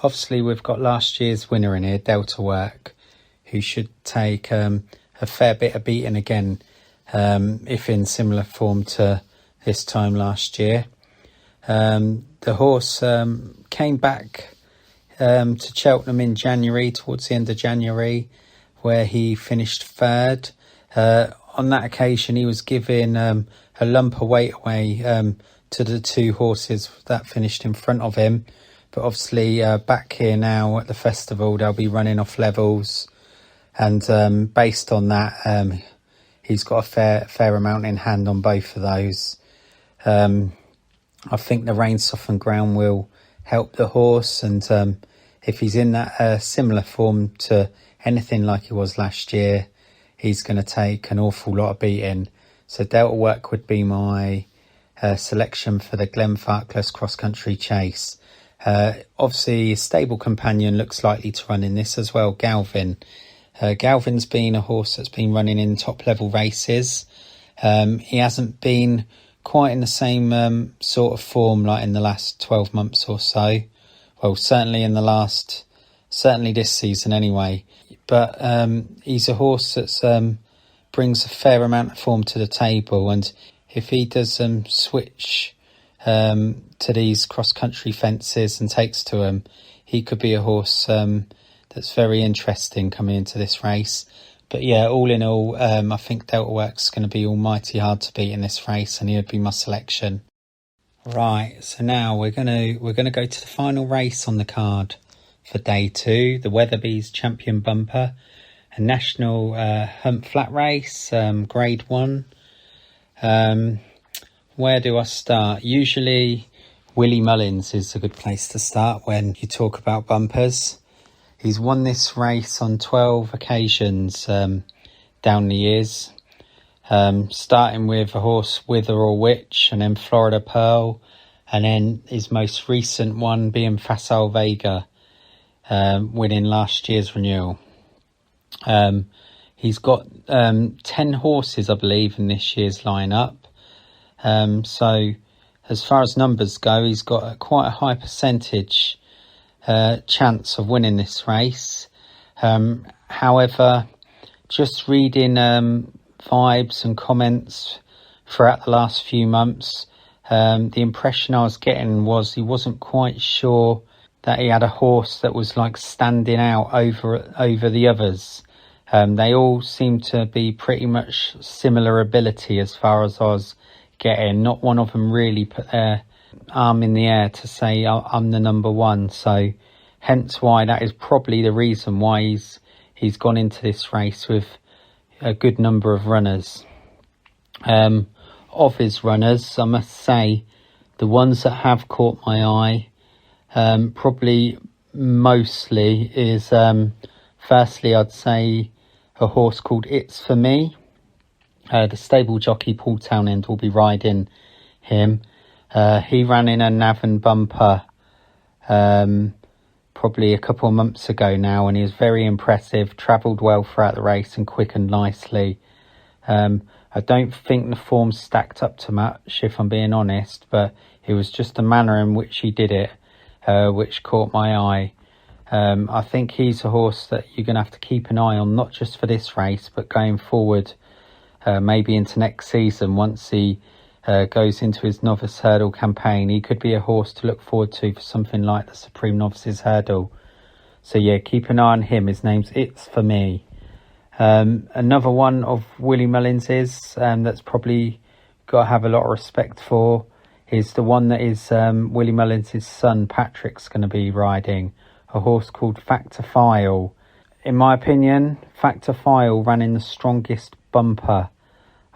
Obviously, we've got last year's winner in here, Delta Work, who should take a fair bit of beating again, if in similar form to this time last year. The horse came back to Cheltenham in January, towards the end of January, where he finished 3rd. On that occasion, he was giving a lump of weight away to the 2 horses that finished in front of him. But obviously, back here now at the festival, they'll be running off levels, and based on that, he's got a fair amount in hand on both of those. I think the rain softened ground will help the horse, and if he's in that similar form to anything like he was last year, he's going to take an awful lot of beating. So Delta Work would be my selection for the Allpress Cross Country Chase. Obviously, a stable companion looks likely to run in this as well, Galvin. Galvin's been a horse that's been running in top level races. He hasn't been quite in the same sort of form like in the last 12 months or so. Well, certainly this season anyway. But he's a horse that brings a fair amount of form to the table, and if he does switch to these cross-country fences and takes to them, he could be a horse that's very interesting coming into this race. But yeah, all in all, I think Delta Work's going to be almighty hard to beat in this race, and he would be my selection. Right, so now we're gonna go to the final race on the card for day 2, the Weatherby's Champion Bumper, a national hunt flat race, grade 1. Where do I start? Usually Willie Mullins is a good place to start when you talk about bumpers. He's won this race on 12 occasions down the years, starting with a horse Wither or Witch, and then Florida Pearl, and then his most recent one being Facile Vega, winning last year's renewal. He's got 10 horses, I believe, in this year's lineup. So as far as numbers go, he's got quite a high percentage chance of winning this race. However, just reading vibes and comments throughout the last few months, the impression I was getting was he wasn't quite sure that he had a horse that was like standing out over the others. They all seem to be pretty much similar ability as far as I was getting. Not one of them really put their arm in the air to say I'm the number one. So hence why that is probably the reason why he's gone into this race with a good number of runners. Of his runners, I must say the ones that have caught my eye probably mostly is firstly I'd say a horse called It's For Me. The stable jockey Paul Townend will be riding him. He ran in a Navan bumper probably a couple of months ago now, and he was very impressive, travelled well throughout the race and quickened nicely. I don't think the form stacked up to much, if I'm being honest, but it was just the manner in which he did it which caught my eye. I think he's a horse that you're going to have to keep an eye on, not just for this race, but going forward, maybe into next season. Once he goes into his novice hurdle campaign, he could be a horse to look forward to for something like the Supreme Novices Hurdle. So yeah, keep an eye on him. His name's It's For Me. Another one of Willie Mullins's that's probably got to have a lot of respect for is the one that is Willie Mullins's son Patrick's going to be riding, a horse called Factor File. In my opinion, Factor File ran in the strongest bumper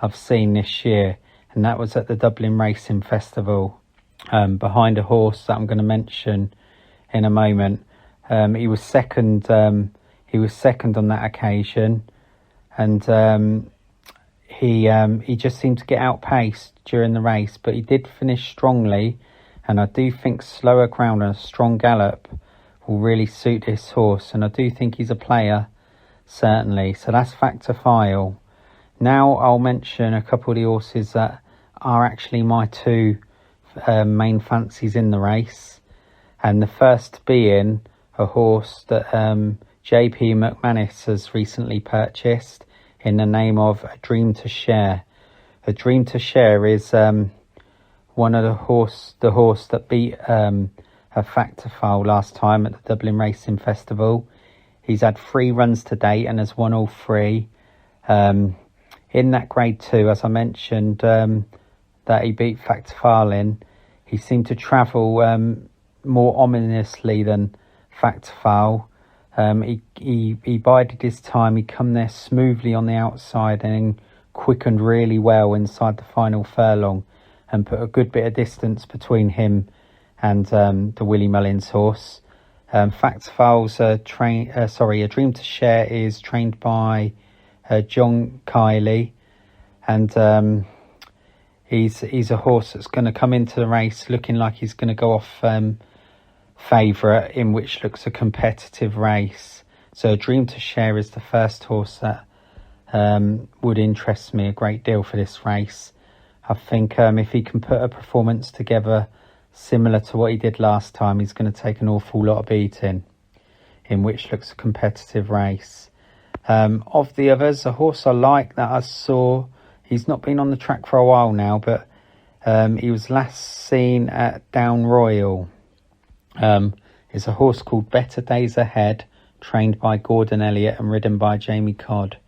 I've seen this year, and that was at the Dublin Racing Festival, behind a horse that I'm going to mention in a moment. He was second on that occasion, and he just seemed to get outpaced during the race, but he did finish strongly, and I do think slower ground and a strong gallop will really suit this horse, and I do think he's a player, certainly. So that's Factor File. Now I'll mention a couple of the horses that are actually my two main fancies in the race, and the first being a horse that JP McManus has recently purchased in the name of A Dream to Share. A Dream to Share is one of the horse that beat a Factor File last time at the Dublin Racing Festival. He's had 3 runs to date and has won all 3. In that grade 2, as I mentioned, that he beat Factor File in, he seemed to travel more ominously than Factor File. He bided his time, he come there smoothly on the outside and then quickened really well inside the final furlong and put a good bit of distance between him and the Willie Mullins horse. Factor File's A Dream to Share is trained by John Kiley, and he's a horse that's going to come into the race looking like he's going to go off favourite in which looks a competitive race. So A Dream to Share is the first horse that would interest me a great deal for this race. I think if he can put a performance together similar to what he did last time, he's going to take an awful lot of beating in which looks a competitive race. Of the others, a horse I like that I saw, he's not been on the track for a while now, but he was last seen at Down Royal. It's a horse called Better Days Ahead, trained by Gordon Elliott and ridden by Jamie Codd.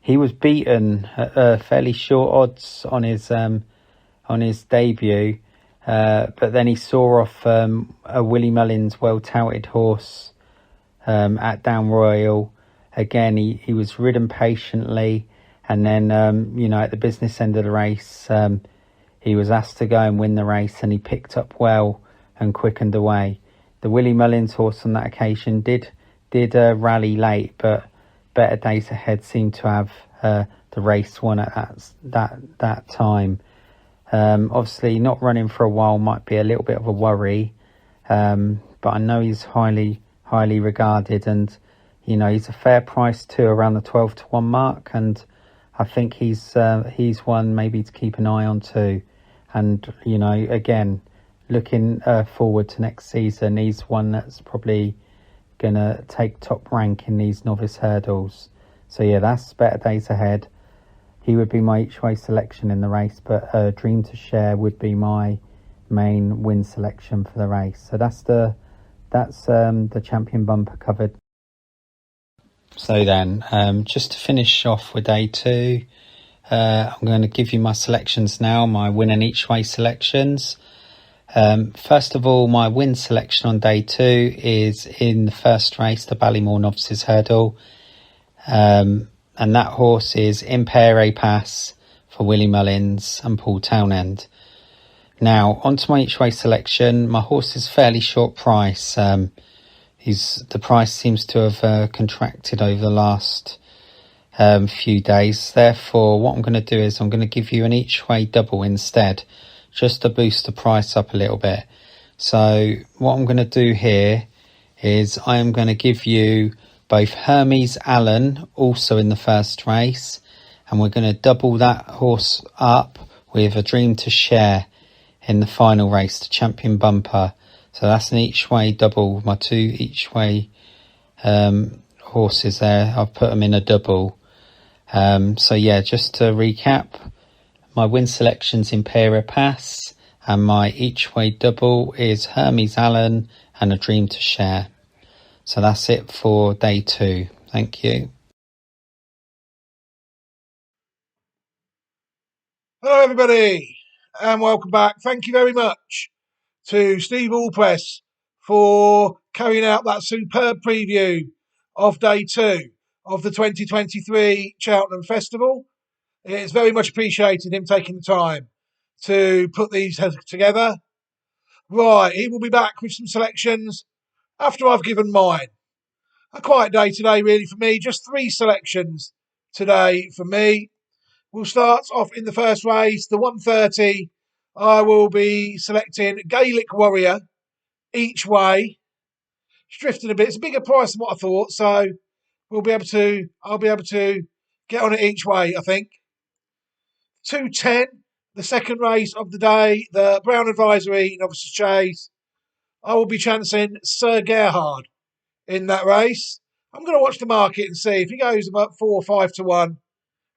He was beaten at fairly short odds on his debut, but then he saw off a Willie Mullins well-touted horse at Down Royal. Again, he was ridden patiently, and then at the business end of the race, he was asked to go and win the race, and he picked up well and quickened away. The Willie Mullins horse on that occasion did rally late, but Better Days Ahead seemed to have the race won at that time. Obviously, not running for a while might be a little bit of a worry, but I know he's highly regarded, and he's a fair price too, around the 12-1 mark, and I think he's one maybe to keep an eye on too. And again, looking forward to next season, he's one that's probably gonna take top rank in these novice hurdles. So yeah, that's Better Days Ahead. He would be my each way selection in the race, but Dream to Share would be my main win selection for the race. So that's the champion bumper covered. So then, just to finish off with day 2, I'm going to give you my selections now, my win and each way selections. First of all, my win selection on day 2 is in the first race, the Ballymore Novices Hurdle. And that horse is Impere Pass for Willie Mullins and Paul Townend. Now, onto my each way selection. My horse is fairly short price. The price seems to have contracted over the last few days. Therefore, what I'm going to do is I'm going to give you an each way double instead, just to boost the price up a little bit. So what I'm going to do here is I am going to give you both Hermes Allen, also in the first race, and we're going to double that horse up with A Dream to Share in the final race, the champion bumper. So that's an each way double. My 2 each way horses there, I've put them in a double. So yeah, just to recap, my win selection's Impera Pass, and my each way double is Hermes Allen and A Dream to Share. So that's it for day 2. Thank you. Hello everybody and welcome back. Thank you very much to Steve Allpress for carrying out that superb preview of day 2 of the 2023 Cheltenham Festival. It's very much appreciated him taking the time to put these together. Right, he will be back with some selections after I've given mine. A quiet day today really for me, just 3 selections today for me. We'll start off in the first race, the 130. I will be selecting Gaelic Warrior each way. It's drifting a bit. It's a bigger price than what I thought, so I'll be able to get on it each way, I think. 210, the second race of the day, the Brown Advisory Novices Chase. I will be chancing Sir Gerhard in that race. I'm going to watch the market and see if he goes about 4 or 5 to 1.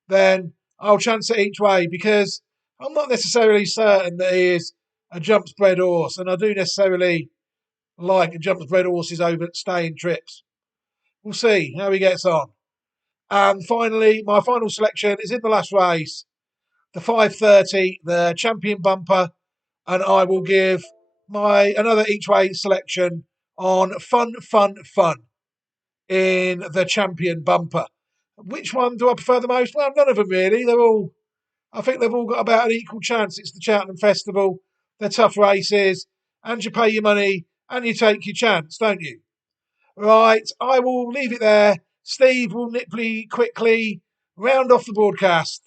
Then I'll chance it each way because I'm not necessarily certain that he is a jumps bred horse, and I do necessarily like jumps bred horses over staying trips. We'll see how he gets on. And finally, my final selection is in the last race, the 530, the Champion Bumper, and I will give my another each way selection on Fun in the Champion Bumper. Which one do I prefer the most? Well, none of them really. I think they've all got about an equal chance. It's the Cheltenham Festival. They're tough races, and you pay your money and you take your chance, don't you? Right, I will leave it there. Steve will quickly round off the broadcast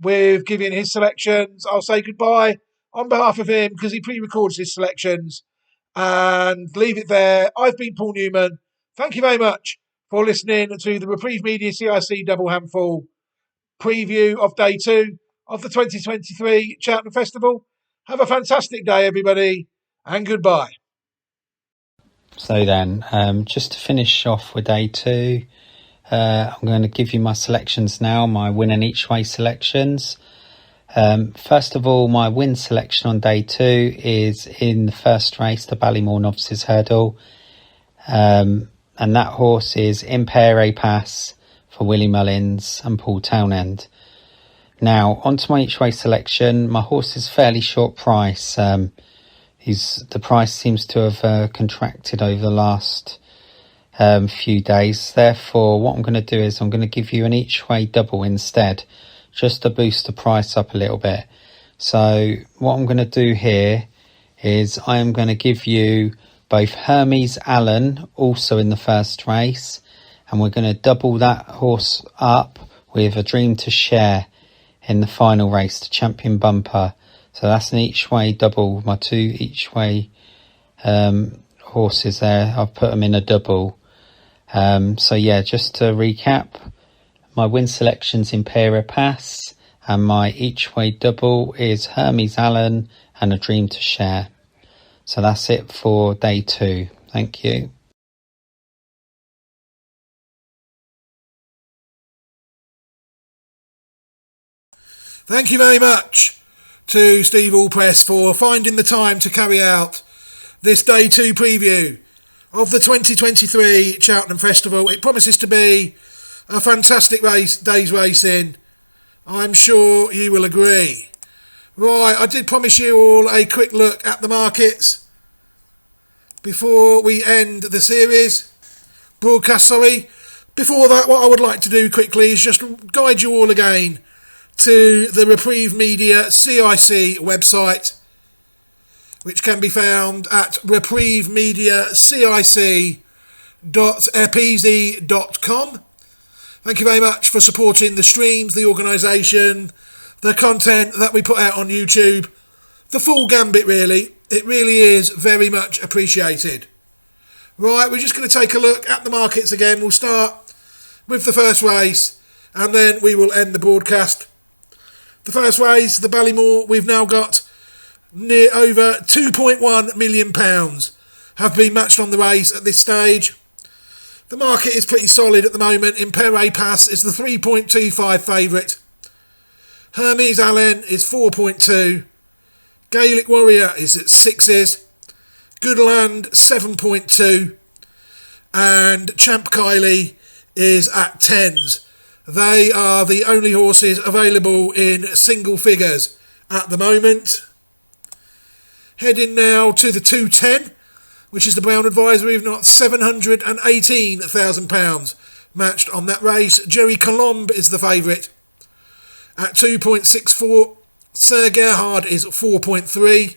with giving his selections. I'll say goodbye on behalf of him because he pre-records his selections and leave it there. I've been Paul Newman. Thank you very much for listening to the Reprieve Media CIC Double Handful preview of day 2 of the 2023 Cheltenham Festival. Have a fantastic day, everybody, and goodbye. So then, just to finish off with day 2, I'm going to give you my selections now, my win and each way selections. First of all, my win selection on day 2 is in the first race, the Ballymore Novices Hurdle. And that horse is Impere Pass for Willie Mullins and Paul Townend. Now, onto my each way selection. My horse is fairly short price. The price seems to have contracted over the last few days. Therefore, what I'm going to do is I'm going to give you an each way double instead, just to boost the price up a little bit. So what I'm going to do here is I am going to give you both Hermes Allen, also in the first race, and we're going to double that horse up with A Dream to Share in the final race, the Champion Bumper. So that's an each way double. My 2 each way horses there, I've put them in a double. So yeah, just to recap, my win selection's Impera Pass, and my each way double is Hermes Allen and A Dream to Share. So that's it for day 2. Thank you. Thank you very much to Steve Allpress for finding the time to carry out this day 2 preview of the 2023 Cheltenham Festival. It promises to be a fantastic day's racing. I'm sure you will agree. Right, I did promise you all a quick look at the markets before we end the broadcast. Before that, what I would like to do quickly is just guide you all again to the Reprieve Media CIC website, which can be found at reprievemediacic.epeasy.com. Thank you very much for supporting the streams, the organisation, the content that we put out on YouTube. The full gambit, really. It really is very much appreciated. Right, we're just going to take a look at the markets again. We'll start with the first race and then we will end the broadcast. The first race, the Ballymore, we've now got near over £2.1 million have been matched on the race at this stage. The market is pretty solid at the moment. Impere Pass is the 3.25 favourite. Hermes Allen is 4.2. Gaelic Warrior is at 6s. Goodland 7.2. And Champ Kylie is at 10s. They are the only horses available in single figures at the moment. Heading now to the 210, which is the Brown Advisory. We've got £718,000 matched on that race. Jerry Colombe is the favourite at 2.64. Sir Gerhard is 4.3.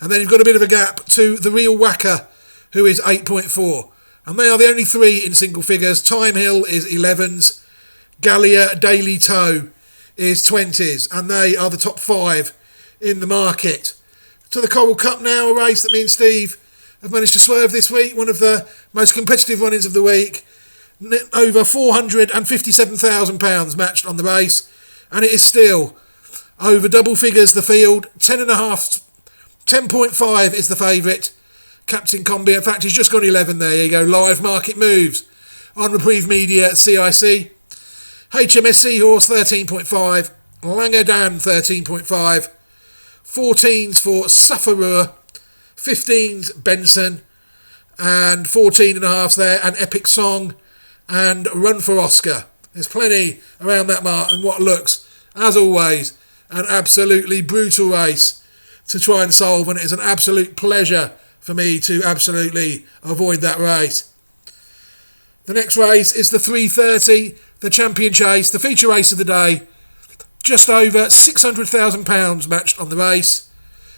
And then you've got a bit of a gap to the Real Whacker, who is 8.4. And they are the only three in single figures. Time Hill is 11s. Gallia Daily Toe is 20s. And they are the top five in the market. To the Coral Cup now, a race that me and Steve have managed to swerve this week. One of the most competitive run-ins of the week. Over £457,000 matched on the race. And it is still over double figures the field. 10.5 is the favourite. Captain Combi, in fact, he's just gone 11 there. Here you go, live market moves on Reprieve Media CIC. HMSC Horse 13.5, Langadan 13.5, 14s for Sufferer, 15s Benson, and 14.5s there, and Epic Song and Run for Oscar. There's plenty around that mark, and what looks, as always, an absolutely brutal race to try and solve, and it is an absolute pleasure for me to absolutely avoid that race. The next race is the 3:30, the Champion Chase, the feature race of the day. Just over £600,000 matched on the race.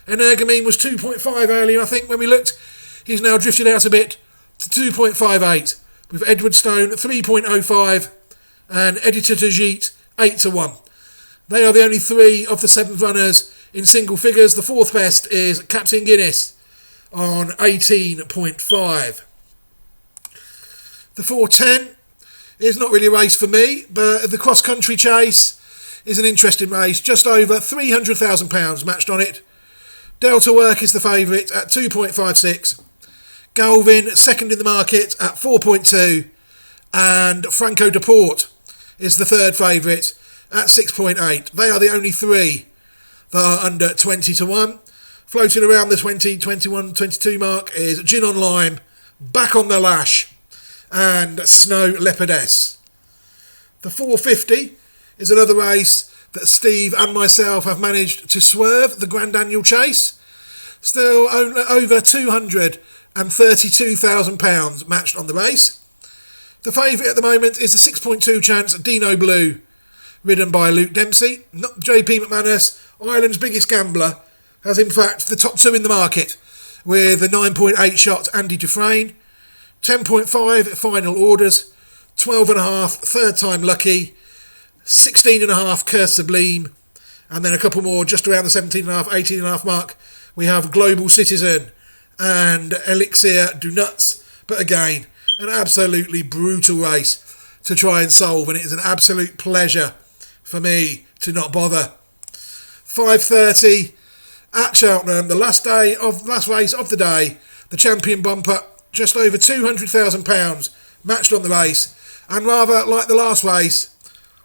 Energamine was 2.5 earlier, I think, when we looked. He's now drifted out a bit to 2.58, with Edward Stone 3.05 and Editor Tajit 8-1. They are the only three of the 7 runners in single figures. The fourth best is Captain Guinness on 18.5. The 4:10 is not really a race for me, but the Cross Country Chase is an interesting race. Just over £300,000 matched on it. Delta Work is the favourite at 2.56. Galvin second in the market at 4.2, and Franco de Port is the third favourite at 6.8. They are the only three that are under 20-1. Floating around the 20, 21, 22 mark is Gin on Lime, Back on the Lash, and Snow Leopardess. The 450 is another race that Steve and myself have managed to swerve, the Grand Annual Chase. Still over £232,000 matched on the race. The favourite at the moment is the 6.2 chance Dino Blue, ridden by Luke Dempsey. Not JP McManus, Ireland's biggest gambler, has in fact the top two in the market, with the 9.8 shot Andy Dufresne, 10.5 final orders, 12.5 third time lucky, 16.5 Curse Sublime, and then a couple more just around the 17.5, 18.5 mark. We have Global Citizen and Elixir Du Nuts, but again, an absolutely brutal race to try and solve, and it is an absolute pleasure for me to not bother. 5:30 at Cheltenham, the last race of the day, the Champion Bumper, just over £200,000 matched on the race, and rather like the last race,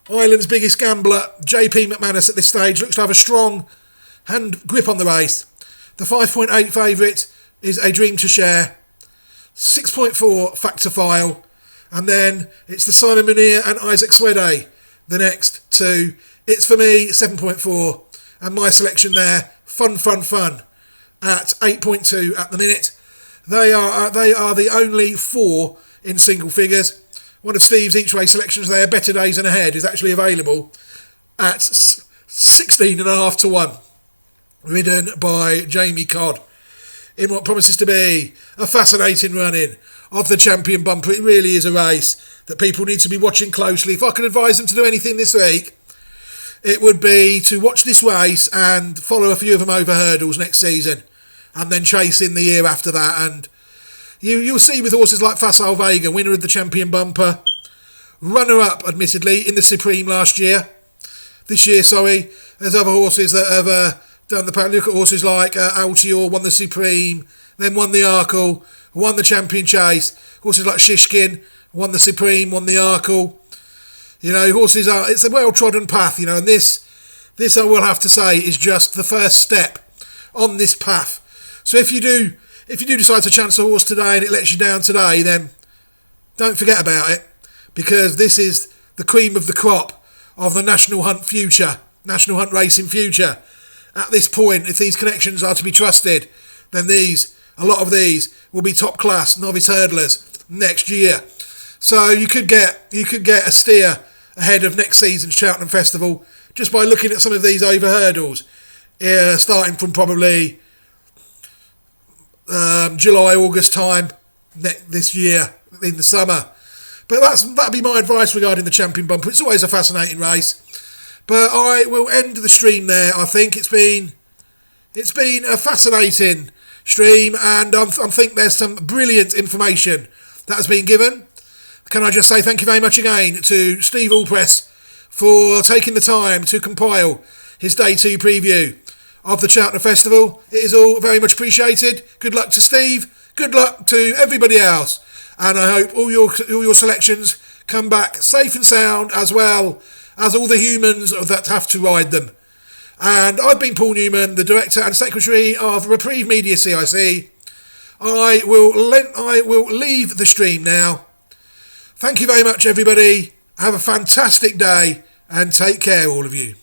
Ireland's biggest gambler, JP McManus, at this stage looks to have a strong hand grip on the race. The 5.8 favourite is A Dream to Share, 6.4 Factor File, and then it's the Simon Munir and Isaac Swede, the next two. It's for me 7.4, and my selection there, Fun at 8.2 at the minute. They are the only 4 in single figures. One of Steve's each way selections there, Better Days and Ahead, is actually available at 16.5-1, ridden by Jamie Codd, in what promises to be a fascinating run-in of the Champion Bumper. It really is a race that people need to be watching closely. If I could advise them to do anything this week, it would be to watch this race and follow a few of them over hurdles next season, and then chase in the year after that. And you'll see with horses like Facile Vega, winner of the Champion Bumper, runner-up, admittedly, in the Supreme this year, there's other horses that have done the pack. Look at horses like Altior, won the Supreme, then won the Arkle, won the Champion Chase. Horses like Shishkin, won the Supreme, won the Arkle. You know, horses it's a well-trodden path, you know, and this I will have to say is just the first step on this path. So if you do decide to chance a horse today and it lets you down today, then don't forget about it, because this is the cream of the crop of the National Hunt racing future. At this point, if these connections are to be trusted, then a lot of these will be top class novice hurdlers next year. So you could get a steer ahead of next season's Cheltenham Festival just by looking at some of these over hurdles, starting from probably July, August time this year in the summer. But that'd be my advice regarding the Champion Bumper. It's always a fascinating race. But I will end the stream there. I think it's been a fascinating stream, and I think there's some brilliant information that has been given. Can I just say thank you very much again to Steve Allpress for taking the time to compile his Day 2 preview of the Cheltenham Festival. It is all very much appreciated. Good luck to Steve. Good luck to everybody else. And I hope all your selections come back safe and sound, as well as all the humans that have to ride them. And I've been Paul Newman, the Director and Secretary of Reprieve Media CIC. I will leave the stream now. Thank you very much, everybody. Have a fantastic day and take care, all of you.